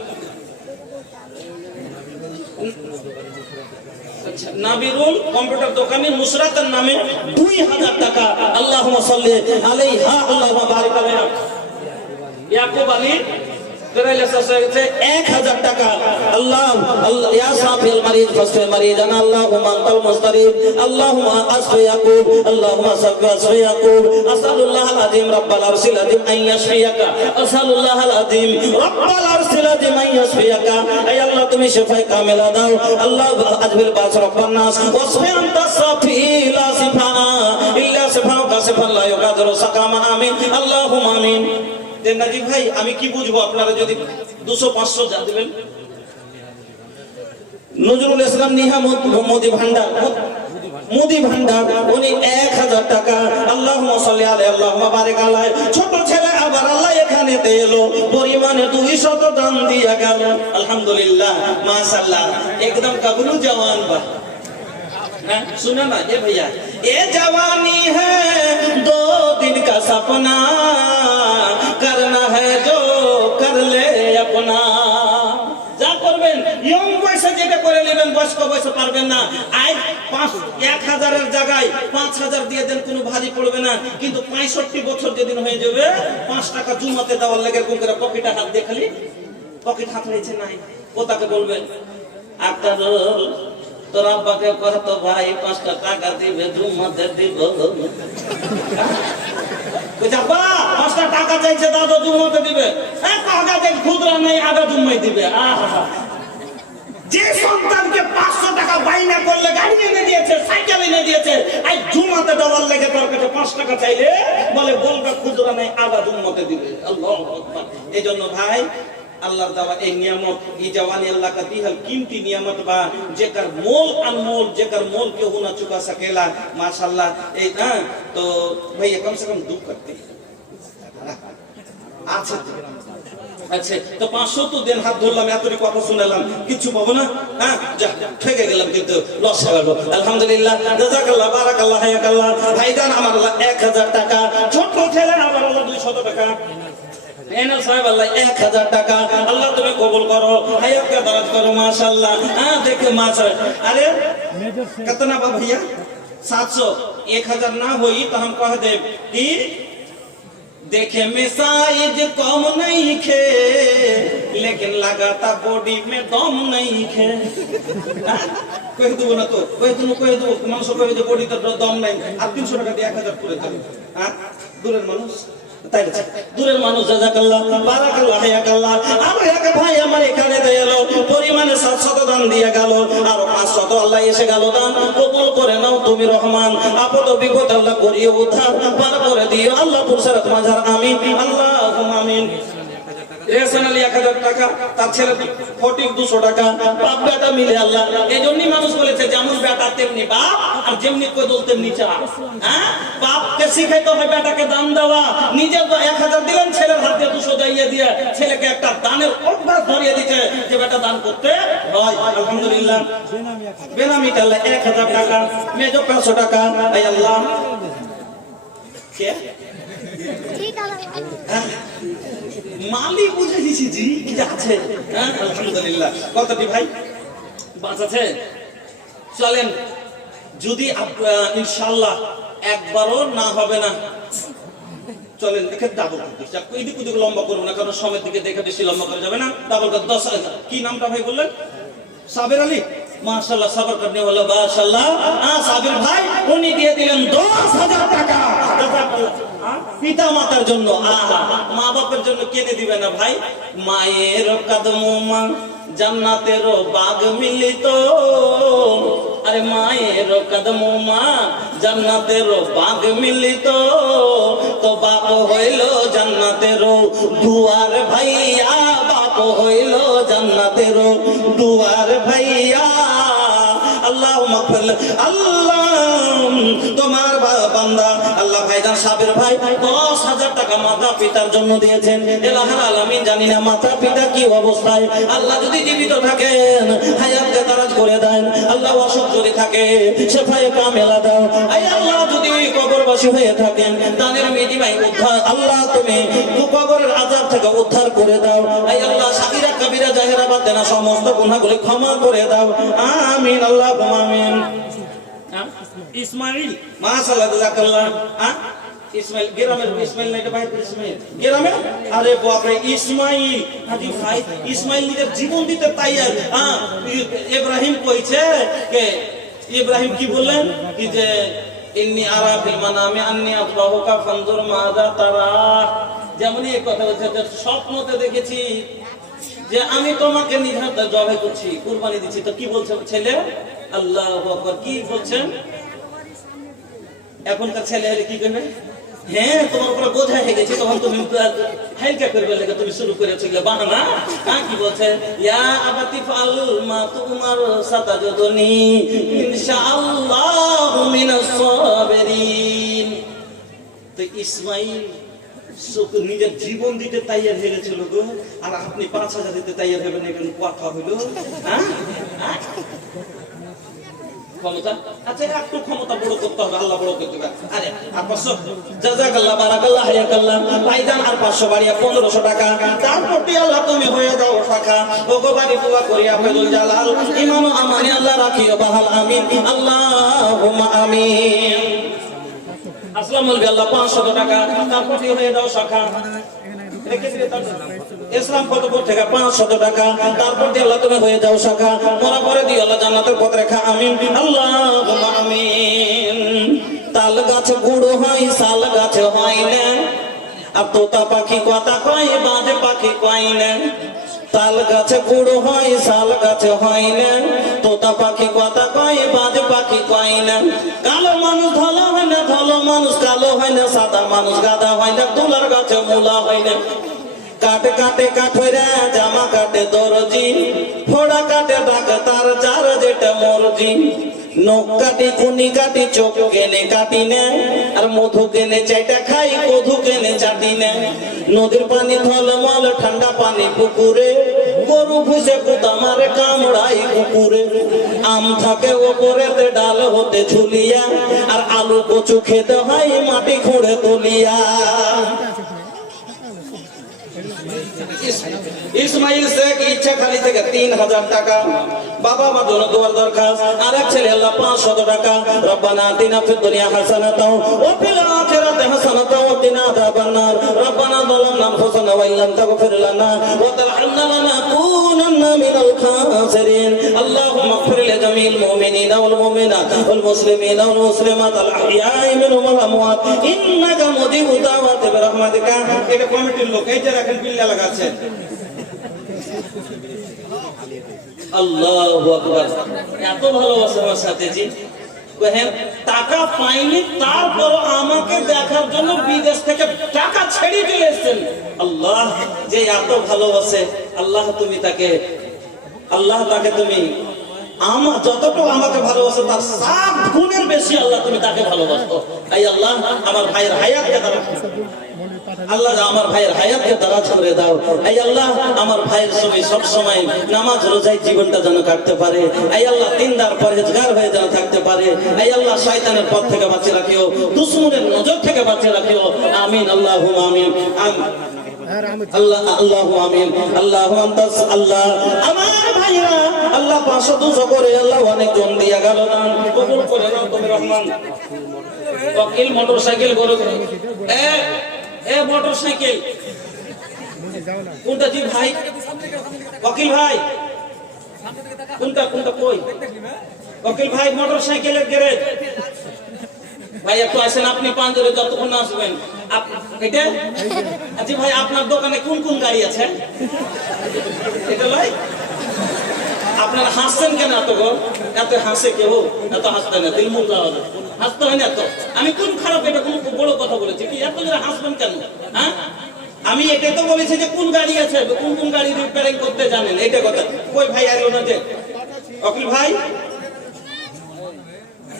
আচ্ছা নাবিরুল কম্পিউটার দোকানে নুসরাতের নামে 2000 টাকা আল্লাহুম্মা সাল্লি আলাইহা আল্লাহুম্মা বারিক আলাইহা ইয়াকুব আলী 1000 টাকা আল্লাহ ইয়া সাফিল মারিদ ফাসফিল মারিদ আনা আল্লাহুম্মা আনতাল মুস্তারিদ আল্লাহুম্মা আসফি ইয়াকুব আল্লাহুম্মা সাফি আসফি ইয়াকুব আসালুল্লাহল আযীম রাব্বাল আরশিল আযীম আন ইয়াশফিয়াকা আসালুল্লাহল আযীম রাব্বাল আরশিল আযীম আন ইয়াশফিয়াকা আয় আল্লাহ তুমি শিফায়ে কামিলা দাও আল্লাহ আজবিল বাস রাব্বান নাস ওয়াসফি আনতা সাফি লা শিফা ইল্লা শিফাউকা শিফান লা ইউগাদিরু সাকামা আমিন আল্লাহুম্মা আমিন নাজিব ভাই আমি কি বুঝবো আপনারা যদি 200-500 যা দিবেন নজরুল ইসলাম নিহামত মোদি ভান্ডার উনি 1000 টাকা আল্লাহুম্মা সাল্লি আলাইহি আল্লাহুম্মা বারিক আলাইহি ছোট ছেলে আবার আল্লাহ এখানে এলো পরিমাণে 200 দান দিয়া গেল আলহামদুলিল্লাহ মাশাআল্লাহ একদম কাবুলু জওয়ান বা হ্যাঁ सुनो ना ये भैया ये जवानी है 2 दिन का सपना करना है जो कर ले अपना যা করবেন ইয়ং বয়সে যেটা করে নেবেন বয়স্ক বয়সে পারবেন না আজ 1000 এর জায়গায় 5000 দিয়ে দেন কোনো ভারী পড়বে না কিন্তু 65 বছর যেদিন হয়ে যাবে 5 টাকা জুমাতে দেওয়ার লাগে কোন করে পকেটে হাত দিয়ে খালি পকেট হাত রয়েছে নাই ওটাকে বলবেন আপনার তোর আব্বাকে কত ভাই 5টা টাকা দিবে জুমাতে দিব কইছা বা 5টা টাকা চাইছে দাদা জুমাতে দিবে এক টাকা দেন খুদরা নাই আগে জুমাই দিবে আহা যে সন্তানকে 500 টাকা বাইনা করলে গাড়ি এনে দিয়েছে সাইকেল এনে দিয়েছে আই জুমাতে দেওয়ার লাগে তার কাছে 5 টাকা চাইলে বলে বলবে খুদরা নাই আগে জুমাতে দিবে আল্লাহু আকবার এইজন্য ভাই আল্লাহর দেওয়া এই নিয়ামত এই জওয়ানি আল্লাহ का दी है कीमती नियामत बा जेकर मोल अनमोल जेकर मोल के हो ना चुका सकेला माशाल्लाह ए ना तो भैया कम से कम दुख करते अच्छा अच्छा तो 500 তো দেন হাত ধরলাম এতরি কথা শুনলাম কিছু পাবো না হ্যাঁ যা ঠকে গেলাম কিন্তু লস হয়ে গেল আলহামদুলিল্লাহ জাযাকাল্লাহ বারাকাল্লাহ হায়াকাল্লাহ ভাইজান আমার 1000 টাকা ছোট ছেলে আমার 200 টাকা এনাল সাহেব আল্লাহ 1000 টাকা আল্লাহ তুমি কবুল করো হায়াতকে দারাজ করো মাশাআল্লাহ हां देखो माशाअल्लाह अरे कितना बा भैया 700 1000 ना होई तो हम कह दे कि देखे में साइज कम नहीं खे लेकिन लगाता बॉडी में दम नहीं खे कह दो ना तो कह दो মানুষ কই যে বডিতে দম নাই আর 300 টাকা দিয়ে 1000 করে দেব হ্যাঁ দূরের মানুষ তাই দূরের মানুষ জাযাকাল্লাহ বারাকাল্লাহ হায়াকাল্লাহ আমার এক ভাই আমার এখানে দেয়ালো পরিমাণে 700 দান দিয়ে গেল আর 500 আল্লাহ এসে গেল দান কবুল করে নাও তুমি রহমান আপদ বিপদ আল্লাহ করিও উদ্ধার পার করে দিও আল্লাহ পুরসরাত মাঝার আমিন আল্লাহুম্মা আমিন রেশন আলী 1000 টাকা তার ছেলে ফটিক 200 টাকা বাপ বেটা মিলে আল্লাহ এইজন্যই মানুষ বলেছে যেমন বেটা তেমনি বাপ আর যেমনি কোদল তেমনি চা হ্যাঁ বাপকে শিখাইতে হবে বেটাকে দান দেওয়া নিজে 1000 দিলেন ছেলের হাতে 200 দিয়ে দিয়ে ছেলেকে একটা দানের অভ্যাস ধরিয়ে দিয়েছে যে বেটা দান করতে হয় আলহামদুলিল্লাহ বেনামি আল্লাহ 1000 টাকা মেজো 500 টাকা আয় আল্লাহ কে ঠিক আছে মালি বুঝে দিছি জি কি আছে হ্যাঁ আলহামদুলিল্লাহ কতটি ভাই বাস আছে চলেন যদি ইনশাআল্লাহ একবারও না হবে না চলেন দেখে ডাবল করতে এদিক ওদিক লম্বা করব না কারণ সময়ের দিকে দেখে বেশি লম্বা করা যাবে না ডাবল করে 10000 কি নামটা ভাই বললেন সাবির আলী মাশাআল্লাহ সবর করনে वाला মাশাআল্লাহ সাবির ভাই উনি দিয়ে দিলেন 10000 টাকা পিতা মাতার জন্য মা বাপের জন্য কেনে দিবে না ভাই মায়ের কদমা জান্নাতের বাগ মিলিত আরে মায়ের কদমা জান্নাতের বাগ মিলিত তো বাপ হইল জান্নাতের দুয়ার ভাইয়া বাপ হইল জান্নাতের দুয়ার ভাইয়া। আল্লাহ আল্লাহ তোমার বান্দা আল্লাহ ভাইজান সাবের ভাই 10,000 টাকা মাতা পিতার জন্য দিয়েছেন। এলাহার আলামিন জানি না মাতা পিতা কি অবস্থায়। আল্লাহ যদি জীবিত থাকেন হায়াতকে দারাজ করে দেন। আল্লাহ অসুখ যদি থাকে শেফায়ে কামেলা দাও। আই আল্লাহ যদি কবরবাসী হয়ে থাকেন দানের মিডিমাই উদ্ধার আল্লাহ তুমি কবরের আযাব থেকে উদ্ধার করে দাও। আই আল্লাহ সাগীরা কবিরা জাহেরা বাতেনা সমস্ত গুনাহগুলো ক্ষমা করে দাও। আমিন আল্লাহ আমিন। ইসমাইল মাশাআল্লাহ জাযাকাল্লাহ। ইসমাইল গ্রামের ইসমাইল না, এটা ভাই ইসমাইল গ্রামের। আরে বাপ রে ইসমাইল, হাজি ভাই ইসমাইল নিজের জীবন দিতে তৈয়ার। ইব্রাহিম কইছে কে ইব্রাহিম কি বললেন কি যে ইন্নী আরা ফিল মানামি আন্নী আযবাহুকা ফানজুর মাযা তারা। যেমনই এই কথা বলছে যে স্বপ্নতে দেখেছি যে আমি তোমাকে নিধার জবাই করছি, কুরবানি দিচ্ছি। তো কি বলছে ছেলে? আল্লাহু আকবার। কি বলছেন এখনকার ছেলে হলে কি করবে? হ্যাঁ তোমার উপরে বোঝা হয়ে গেছে, তখন তুমি হালকা করবে লেগে তুমি শুরু করেছো বাহানা। কি বলছেন? ইয়া আবাতি ফাল মা তুমার সাতাজুদনি ইনশাআল্লাহু মিনাস সাবিরিন। তো ইসমাইল নিজের জীবন দিতে তৈয়ার হয়ে গেছিল গো, আর আপনি 5,000 দিতে তৈয়ার হবেন, এখানে কথা হইলো। ক্ষমতা আচ্ছা একটু ক্ষমতা বড় করতে হবে, আল্লাহ বড় করতে পারে। আরে আর 500 জাযাকাল্লাহ বারাকাল্লাহ হায়াকাল্লাহ ভাইজান, আর 500 বাড়িয়া 1500 টাকা। তারপর আল্লাহ তুমি হয়ে যাও শাখা ভগবানী দোয়া করি আফেদুল জালাল ইমাম আমানি আল্লাহ রাখিও বাহাল। আমিন আল্লাহুম্মা আমিন। আসলাম বলবি আল্লাহ 500 টাকা। তারপর হয়ে যাও শাখা ইসলাম কতপুর থেকে 500 টাকা। তারপর দিয়ে আল্লাহ তুমি হয়ে যাও শাখা মরা পরে দিয়ে আল্লাহ জান্নাতের পথ রেখা। আমিন আল্লাহুম্মা আমিন। তাল গাছ গুড়ো হয় শাল গাছ হয় না, আর তোতা পাখি কথা কয় বাজ পাখি কয় না। তাল গাছে গুড়ো হয় শাল গাছে হয় না, তোতা পাখি কথা কয় বাজ পাখি কয় না। কালো মানুষ ধলো হয় না, ধলো মানুষ কালো হয় না, সাদা মানুষ গাদা হয় না, তুলার গাছে মূলা হয় না। কাটে কাটে কাঠেরা জামা কাটে দরজি, ফোড়া কাটে ডাক্তার যার যেটা মরজি। নখ কাটি কুনি কাটি চোখ কেনে কাটি না, আর মধু কেনে চাইটা খাই মধু কেনে চাটি না। নদীর পানি থলমল ঠান্ডা পানি পুকুরে, গরু ভুষে কুতা মারে কামড়াই কুকুরে। আম থাকে ওপরেতে ডাল হতে ঝুলিয়া, আর আলু কচু খেতে হয় মাটি খুঁড়ে তুলিয়া। ইসমাইল শেখ ইচ্ছা খালি থেকে 3,000 টাকা। বাবা মা জন্য দোয়ার দরখাস্ত। আরেক ছেলে আল্লাহ 500 টাকা। রব্বানা আতিনা ফিদ দুনিয়া হাসানাতাও ওয়া ফিল আখিরাতি হাসানাতাও ওয়া কিনা আযাবান নার। রব্বানা যালামনা আনফুসানা ওয়া ইল্লাম তাগফির লানা ওয়া তারহামনা লানাকুনান্না মিনাল খাসিরিন। আল্লাহুম্মা ইগফির লিজামিল মুমিনিনা ওয়াল মুমিনাত ওয়াল মুসলিমিনা ওয়াল মুসলিমাত আল আহইয়াই মিনহুম ওয়াল আমওয়াত ইন্নাকা মুজিবুদ দাওয়াতি বিরহমাতিকা। এটা কমিটির লোক এই যে রাখেন বিল্লা লাগাচ্ছে। আল্লাহু আকবার। এত ভালোবাসা আমার সাথে জি কহেন টাকা পাইনি, তারপর আমাকে দেখার জন্য বিদেশ থেকে টাকা ছেড়ে চলে এসেছেন। আল্লাহ যে এত ভালোবাসে, আল্লাহ তুমি তাকে তুমি আমার যতটুকু আমাকে ভালোবাসো তার 7 গুণের বেশি আল্লাহ তুমি তাকে ভালোবাসো। এই আল্লাহ আমার ভাইয়ের হায়াতকে দারাজ আল্লাহ আমার ভাইয়ের হায়াতকে দারাজ করে দাও। এই আল্লাহ আমার ভাইয়ের সঙ্গে সব সময় নামাজ রোজায় জীবনটা যেন কাটতে পারে। এই আল্লাহ দিনদার পরহেজগার হয়ে যেন থাকতে পারে। এই আল্লাহ শয়তানের পথ থেকে বাঁচিয়ে রাখিও, দুশমনের নজর থেকে বাঁচিয়ে রাখিও। আমিন আল্লাহুম্মা আমিন। আল্লাহ আল্লাহু আমিন। আল্লাহু আনতাস আল্লাহ আমার ভাইরা আল্লাহ 500 200 করে আল্লাহ অনেক জন দিয়া গেল না, কবুল করে নাও তুমি রহমান। ওয়াকিল মোটরসাইকেল করে এ মোটরসাইকেল কোনটা জি ভাই? ওয়াকিল ভাই কোনটা কই? ওয়াকিল ভাই মোটরসাইকেলের গ্যারেজ ভাই একটু আসেন, আপনি পাঞ্জরে যতক্ষণ না আসবেন। এটা আচ্ছা ভাই আপনার দোকানে কোন কোন গাড়ি আছে? এটা লয় আপনারা হাসছেন কেন? এত হাসে কেউ? এত হাসতে না, দিল মুখ দেওয়া হাসতে হয় না। তো আমি কোন খারাপ এটা কোন বড় কথা বলেছি কি? এত হাসবেন কেন? হ্যাঁ আমি এটা তো বলেছি যে কোন গাড়ি আছে, কোন কোন গাড়ি রিপেয়ারিং করতে জানেন, এটা কথা। কই ভাই আর ওনা যে অকিল ভাই,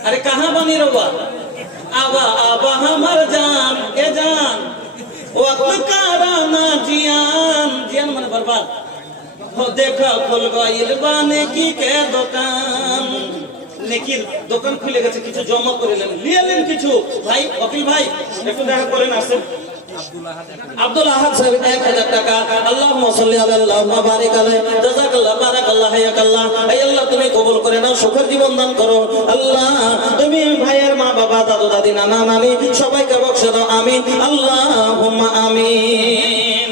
अरे कहाँ बनी रवा आवा आवा हमार जान ए जान वक्त काराना जियान जियान मन बर्बाद हो देखा खुल गइल बाने की के दुकान लेकिन দোকান খুলে গেছে, কিছু জমা করে নিলেন কিছু। ভাই অকিল ভাই একটু দেখা করেন, আসেন। আব্দুল আহাদ সাহেব 1000 টাকা। আল্লাহুম্মা সাল্লি আলা আল্লাহুম্মা বারিক আলাইহি জাযাকাল্লাহ বারাকাল্লাহ হায়াকাল্লাহ। হে আল্লাহ তুমি কবুল করে নাও, সুখের জীবন দান করো। আল্লাহ তুমি ভাইয়ের মা বাবা দাদু দাদি নানা নানি সবাইকে বকশে দাও, আমিন আল্লাহুম্মা আমিন।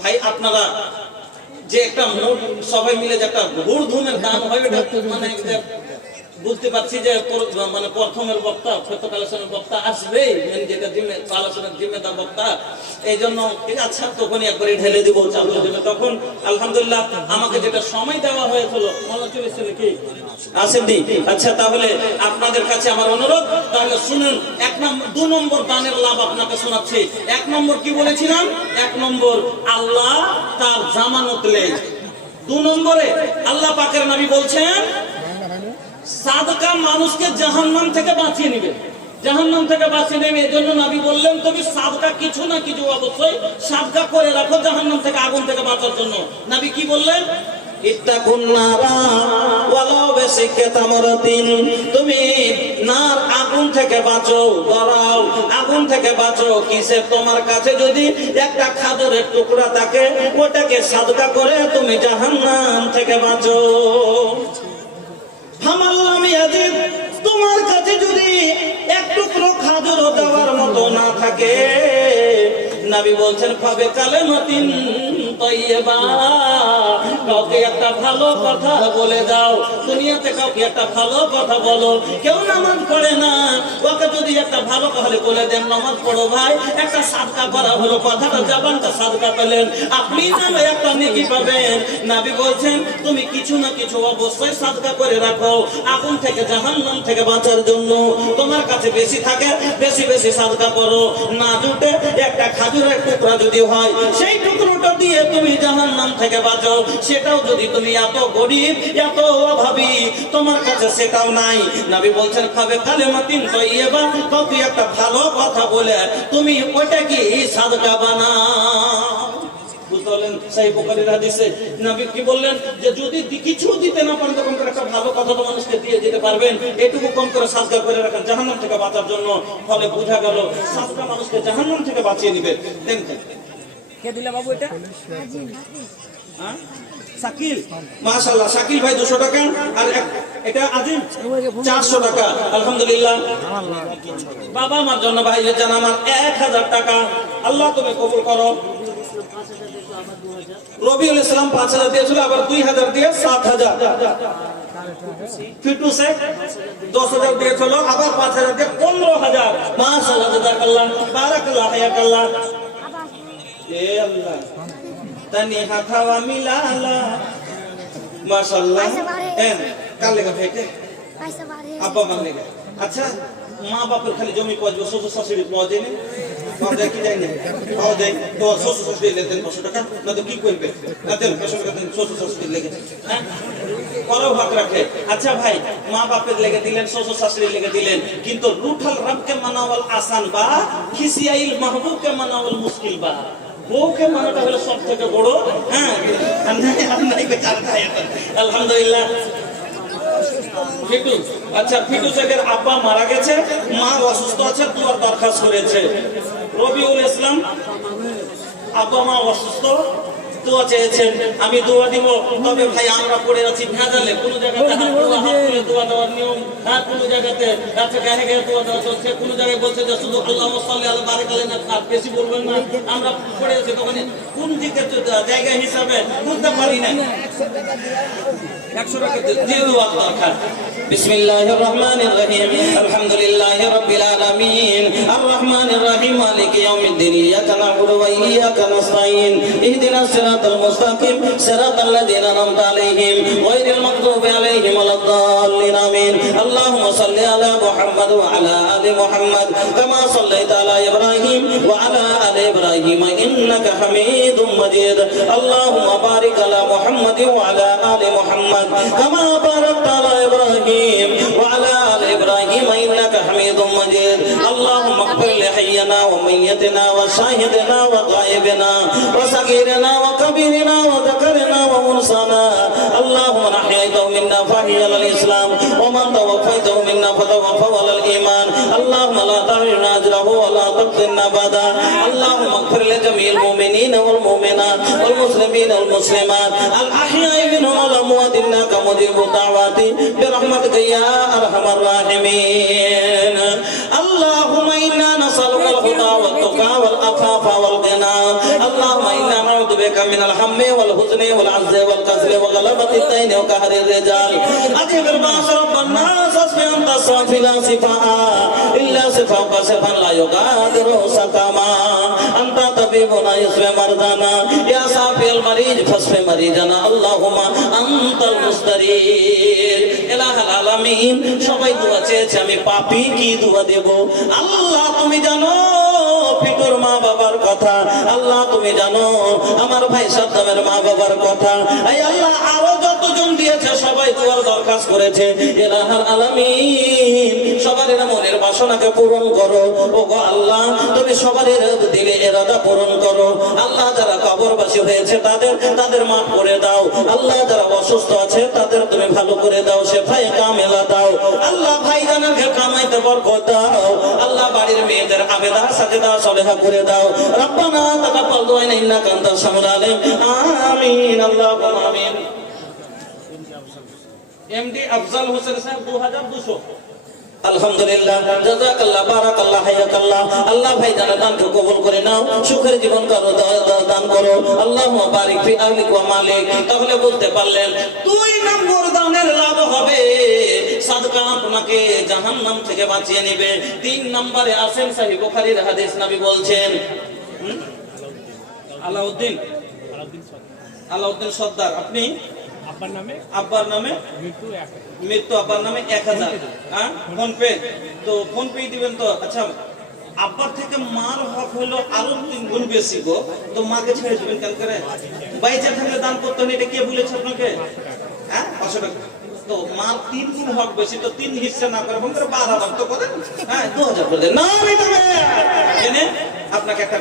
ভাই আপনারা যে একটা সবাই মিলে যে একটা হুড়ধুমের দান হয়, এটা মানে বুঝতে পারছি যে মানে প্রথমের বক্তা ফটো কালেকশনের বক্তা আসবে, যেটা আলোচনার জিম্মেদার বক্তা, এই জন্য আচ্ছা তখনই একবারে ঢেলে দিব চালুর জন্য। তখন আলহামদুলিল্লাহ আমাকে যেটা সময় দেওয়া হয়েছিল মনে চলেছিল কি আসেন দি। আচ্ছা তাহলে আপনাদের কাছে আমার অনুরোধ, তাহলে শুনুন। 2 নম্বর দানের লাভ আপনাকে শোনাচ্ছি। 1 নম্বর কি বলেছিলাম? 1 নম্বর আল্লাহ তার জামানত লেয়। 2 নম্বরে আল্লাহ পাকের নবী বলছেন সাদকা মানুষকে জাহান্নাম থেকে বাঁচিয়ে নেবে, জাহান্নাম থেকে বাঁচিয়ে নেবে। এজন্য নবী বললেন তুমি সাদকা কিছু না কিছু অবশ্যই সাদকা করে রাখো জাহান্নাম থেকে, আগুন থেকে বাঁচার জন্য। নবী কি বললেন? ইত্তাকুন নারা ওয়ালাউ বিশিক্কি তামরাতিন, তুমি নার আগুন থেকে বাঁচো, ডরাও আগুন থেকে বাঁচো। কিসে? তোমার কাছে যদি একটা খাজুরের টুকরা থাকে, ওটাকে সাদকা করে তুমি জাহান্নাম থেকে বাঁচো। তোমার কাছে যদি এক টুকরো খাজুর দেওয়ার মতো না থাকে, নবী বলছেন পাবে কালেমাতিন তাইয়্যিবা, কাউকে একটা ভালো কথা বলে দাও। দুনিয়াতে কাউকে একটা ভালো কথা বলো। কেউ নামাজ পড়ে না, ওকে যদি একটা ভালো কথা বলে দেন নামাজ পড়ো ভাই, একটা সাদকা করা হলো, কথাটা জবানটা সাদকা পেলেন, আপনি নামে একটা নেকি পাবেন। নবী বলছেন তুমি কিছু না কিছু অবশ্যই সাদকা করে রাখো আগুন থেকে জাহান্নাম থেকে বাঁচার জন্য। তোমার কাছে বেশি থাকে বেশি বেশি সাদকা করো, না জুটে একটা খাজুরের টুকরা যদি হয় সেই টুকরোটা দিয়ে তুমি জাহান্নাম থেকে বাঁচো। সেটাও যদি তুমি এত গরিব এত অভাবী তোমার কাছে সেটাও নাই, নবী বলছেন খাবে কালেমাতিন তাইয়্যিবা, কাউকে একটা ভালো কথা বলে তুমি ওটাকে সাদকা বানাও। বুঝলেন? সহিহ বুখারীর হাদিসে নবী কি বললেন যে যদি কিছু দিতে না পারেন তখন একটা ভালো কথা তো মানুষকে দিয়ে যেতে পারবেন, এটুকু কম করে সাদকা করে রাখেন জাহান্নাম থেকে বাঁচার জন্য। ফলে বোঝা গেল সাদকা মানুষকে জাহান্নাম থেকে বাঁচিয়ে দিবে। দেখেন কে দিলে বাবু এটা? হ্যাঁ শাকিল, মাশাআল্লাহ শাকিল ভাই 200 টাকা, আর এটা আজিম 400 টাকা। আলহামদুলিল্লাহ। বাবা আমার জন্য ভাই জান আমার 1000 টাকা। আল্লাহ তুমি কবুল করো। রবিউল ইসলাম 5000 দিয়েছিল, আবার 2000 দিয়ে 7000। ফিটু শেখ 10000 দিয়েছিল, আবার 5000 দিয়ে 15000। মাশাআল্লাহ জাযাকাল্লাহ বারাকাল্লাহ হায়াকাল্লাহ। এ আল্লাহ তানি হাথাওয়া মিলালা মাশাআল্লাহ। এন কাল লেগে ফেটে আব্বা মান লেগে। আচ্ছা মা বাপের খালি জমি পাওয়া যাবে, শ্বশুর শাশুড়ি পাওয়া যায় না? পাওয়া যায় কি যায় না? পাওয়া যায়। তো শ্বশুর শাশুড়ি লেতেন 500 টাকা, না তো কি করবে? না দেন 500 টাকা দেন, শ্বশুর শাশুড়ি লেগে হ্যাঁ পরেও ভাগ রাখে। আচ্ছা ভাই মা বাপের লেগে দিলেন, শ্বশুর শাশুড়ি লেগে দিলেন, কিন্তু রুঠাল রবকে মানাওয়াল আসান বা খিসিয়াইল মাহবুবকে মানাওয়াল মুশকিল বা বউকে মানাটা হলো সব থেকে বড়। হ্যাঁ আলহামদুলিল্লাহ। ফিটু, আচ্ছা ফিটু শেখের আব্বা মারা গেছে, মা অসুস্থ আছে, দুয়ার দরখাস্ত করেছে। রবিউল ইসলাম আব্বা মা অসুস্থ, দোয়া চেয়েছেন, আমি দোয়া দিব। তবে ভাই আমরা পড়ে আছি ভেজালে, কোনো জায়গাতে দোয়া দেওয়ার নিয়ম, আর কোনো জায়গাতে আচ্ছা গায়ে গায়ে দোয়া দেওয়া চলছে, কোনো জায়গায় বলছে যে শুধু আল্লাহুম্মা সাল্লি আলা বারিক আলাইহি, আর বেশি বলবেন না। আমরা পড়ে আছি তখন কোন দিকে জায়গা হিসাবে বুঝতে পারি না। বিসমিল্লাহির রহমানির রহিম আলহামদুলিল্লাহি রাব্বিল আলামিন আর রহমানির রহিম মালিকি ইয়াউমিদ্দিন ইয়াকা না'বুদু ওয়া ইয়াকা নাস্তাঈন ইহদিনাস সিরাতাল মুস্তাকিম সিরাতাল লাযিনা আন'আমতা আলাইহিম গায়রিল মাগদুবি আলাইহিম ওয়ালাদ-দাল্লিন আমিন আল্লাহুম্মা সাল্লি আলা মুহাম্মাদ ওয়া আলা আলি মুহাম্মাদ কামা সাল্লাইতা আলা ইব্রাহিম ওয়া আলা আলি ইব্রাহিম ইন্নাকা হামিদুম মাজিদ আল্লাহুম্মা বারিক আলা মুহাম্মাদ ওয়া আলা আলি মুহাম্মাদ কামা বারাকতা আলা ইব্রাহিম ওয়া আলা আলি ইব্রাহিম ইন্নাকা হামিদুম মাজিদ আল্লাহুম্মা ইগফির লি হাইয়িনা ওয়া মাইয়িতিনা ওয়া শাহিদিনা ওয়া গায়িবিনা ওয়া সাগীরিনা ওয়া কাবীরিনা ওয়া যাকারিনা ওয়া উনসানা اللهم من أحييته منا فأحي على الإسلام ومن توفيته منا فتوفه على الإيمان اللهم لا تحرمنا أجره ولا تفتنا بعده اللهم اغفر لجميع المؤمنين والمؤمنات والمسلمين والمسلمات الأحياء منهم والأموات إنك مجيب الدعوات برحمتك يا أرحم الراحمين اللهم إنا نسألك الهدى والتقى والعفاف والغنى اللهم إنا نعوذ بك من الهم والحزن والعجز والكسل وغلبة الدين وقهر الرجال أجب الباس رب الناس أصفي أنت الصافي لا صفاء إلا صفاء صفا لا يغادر سقما أنت طبيبنا يشفي مرضانا يا صافي المريض فاشف مريضنا اللهم أنت المستريح إله العالمين সবাই দোয়া চেয়েছে আমি পাপী কি দোয়া দেব আল্লাহ তুমি জানো পিতুর মা বাবার কথা আল্লাহ তুমি জানো আমার ভাই সাদ্দামের মা বাবার কথা এই আল্লাহ আরো যতজন দিয়েছে সবাই দোয়ার দরখাস্ত করেছে ইলাহুল আলামিন সবার মনের বাসনাকে পূরণ করো ওগো আল্লাহ তুমি সবার দিলে ইরাদা পূরণ করো আল্লাহ যারা কবরবাসী হয়েছে তাদের মাফ করে দাও আল্লাহ যারা অসুস্থ আছে তাদের তুমি ভালো করে দাও শেফায়ে কামেলা দাও আল্লাহ ভাইজানকে কামাইতে বরকত দাও আল্লাহ বাড়ির মেয়েদের আবেদা সাজেদা সলেহা করে দাও রব্বানা তাকাব্বাল দুআ ইন্নাকা আনতাস সামিউল আলিম আমিন আল্লাহুম্মা আমিন এমডি আফজাল হোসেন সাহেব 2200 আলহামদুলিল্লাহ জাযাকাল্লাহ বারাকাল্লাহ হায়াকাল্লাহ আল্লাহ ভাইজানের দানকে কবুল করে নাও সুখের জীবন করো দান করো আল্লাহুম্মা বারিক ফি আহলিক ওয়া মালিক তাহলে বলতে পারলেন 2 নম্বর দানের লাভ হবে সাদকা আপনাকে জাহান্নাম থেকে বাঁচিয়ে নেবে 3 নম্বরে আছেন সহিহ বুখারীর হাদিস নবী বলছেন আলাউদ্দিন সর্দার আপনি আব্বার নামে মৃত্যু আব্বার নামে 1000 হ্যাঁ ফোন পে তো ফোন পে দিবেন তো আচ্ছা আব্বার থেকে মার হক হলো আরো 3 গুণ বেশি গো তো মাকে ছেড়ে দিবেন কেন করে বাইচা থাকলে দান করতে হবে এটা কে বলেছে আপনাকে হ্যাঁ 500 টাকা তো মার 3 গুণ হক বেশি তো 3 হিস্সা না করে বন্ধুরা 12 তো করেন হ্যাঁ 2000 করে দেন না এনে আপনাকে একটা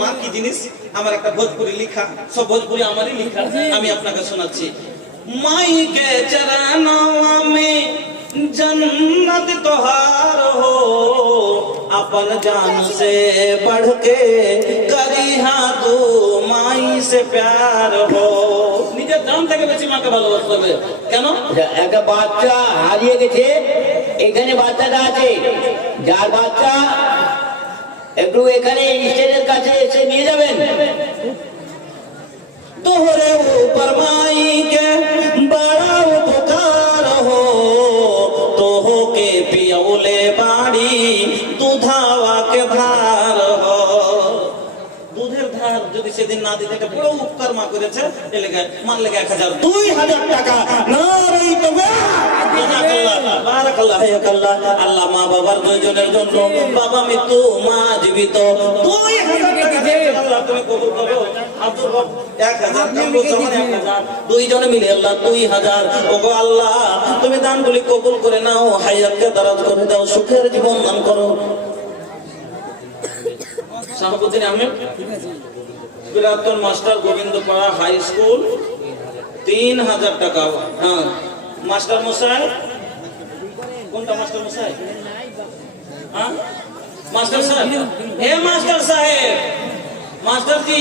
মা কি জিনিস আমার একটা ভোজপুরি লেখা সব ভোজপুরি আমারই লেখা আমি আপনাকে শোনাচ্ছি माई के चरणों में जन्नत तोहार हो अपन जान से बढ़ के करिहा तू माई से प्यार हो নিজের জান থেকে বেশি মাকে ভালোবাসতে হবে কেন একটা বাচ্চা হারিয়ে গেছে এখানে বাচ্চাটা আছে যার বাচ্চা একটু এখানে স্টেজের কাছে এসে নিয়ে যাবেন तोहरे ऊपर माई के बड़ा उपकार हो तोहो के पियौले बाड़ी दुधावा के धार हो দুধের ধার যদি সেদিন না দিতে এটা বড় উপকার মা করেছে এলাকা মান লেগে 1000 2000 টাকা নারী তবে জাযাকাল্লাহ বারাকাল্লাহ হায়াকাল্লাহ আল্লাহ মা বাবার দুইজনের জন্য বাবা মৃত্যু মা জীবিত 2000 টাকা আল্লাহ তুমি কবুল করো আব্দুল রব 1000 কামরু সমান 1000 দুইজনে মিলে আল্লাহ 2000 ওগো আল্লাহ তুমি দানগুলি কবুল করে নাও হায়াতকে দারাজ করে দাও সুখের জীবন দান করো শাহাবুদ্দিন আহমেদ বিরাটন মাস্টার গোবিন্দপাড়া হাই স্কুল 3000 টাকা হ্যাঁ মাস্টার মশাই কোনটা মাস্টার মশাই হ্যাঁ মাস্টার সাহেব হে মাস্টার সাহেব মাস্টার জি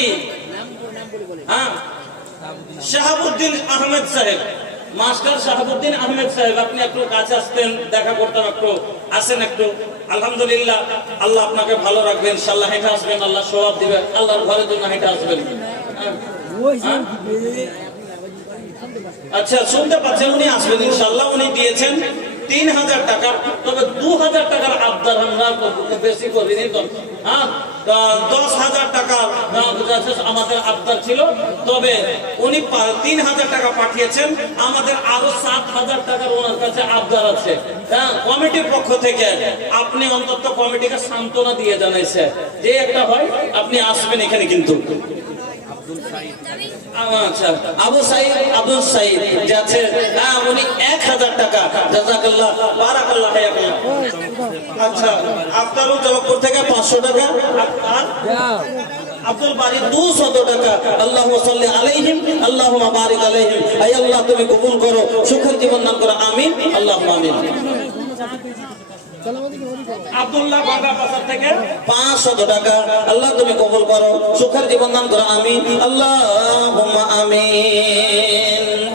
হ্যাঁ শাহাবুদ্দিন আহমেদ সাহেব মাস্টার শাহাবুদ্দিন আহমেদ সাহেব আপনি একটু কাছে আসতেন দেখা করতাম একটু আসেন একটু আলহামদুলিল্লাহ আল্লাহ আপনাকে ভালো রাখবেন ইনশাআল্লাহ হেঁটে আসবেন আল্লাহ সওয়াব দিবে আল্লাহর ঘরের জন্য হেঁটে আসবেন আচ্ছা শুনতে পাচ্ছেন উনি আসবেন ইনশাল্লাহ। উনি দিয়েছেন 3000 টাকা, তবে 2000 টাকার আবদার আমরা বেশি করিনি তো। হ্যাঁ, 10,000 টাকা আমাদের আবদার ছিল, তবে উনি 3000 টাকা পাঠিয়েছেন। আমাদের আরো 7,000 টাকার ওনার কাছে আবদার আছে। হ্যাঁ, কমিটির পক্ষ থেকে আপনি অন্তত কমিটিকে সান্ত্বনা দিয়ে জানাইছে যে একটা হয় আপনি আসবেন এখানে কিন্তু। আচ্ছা, আব্দুল সাইদ যাচ্ছে, হ্যাঁ উনি 1000 টাকা, জাযাকাল্লাহ বারাকাল্লাহ হায়াকুল্লাহ। আচ্ছা, আফতারুল জবাবপুর থেকে 500 টাকা, আর আব্দুল বারি 200 টাকা। আল্লাহুম্মা সাল্লি আলাইহিম আল্লাহুম্মা বারিক আলাইহিম। আয় আল্লাহ তুমি কবুল করো, সুখের জীবন দান করো, আমিন আল্লাহুম্মা আমিন। আব্দুল্লাহ বাগা বাজার থেকে 500 টাকা। আল্লাহ তুমি কবুল করো, সুখের জীবন দান করো, আমিন আল্লাহুম্মা আমিন।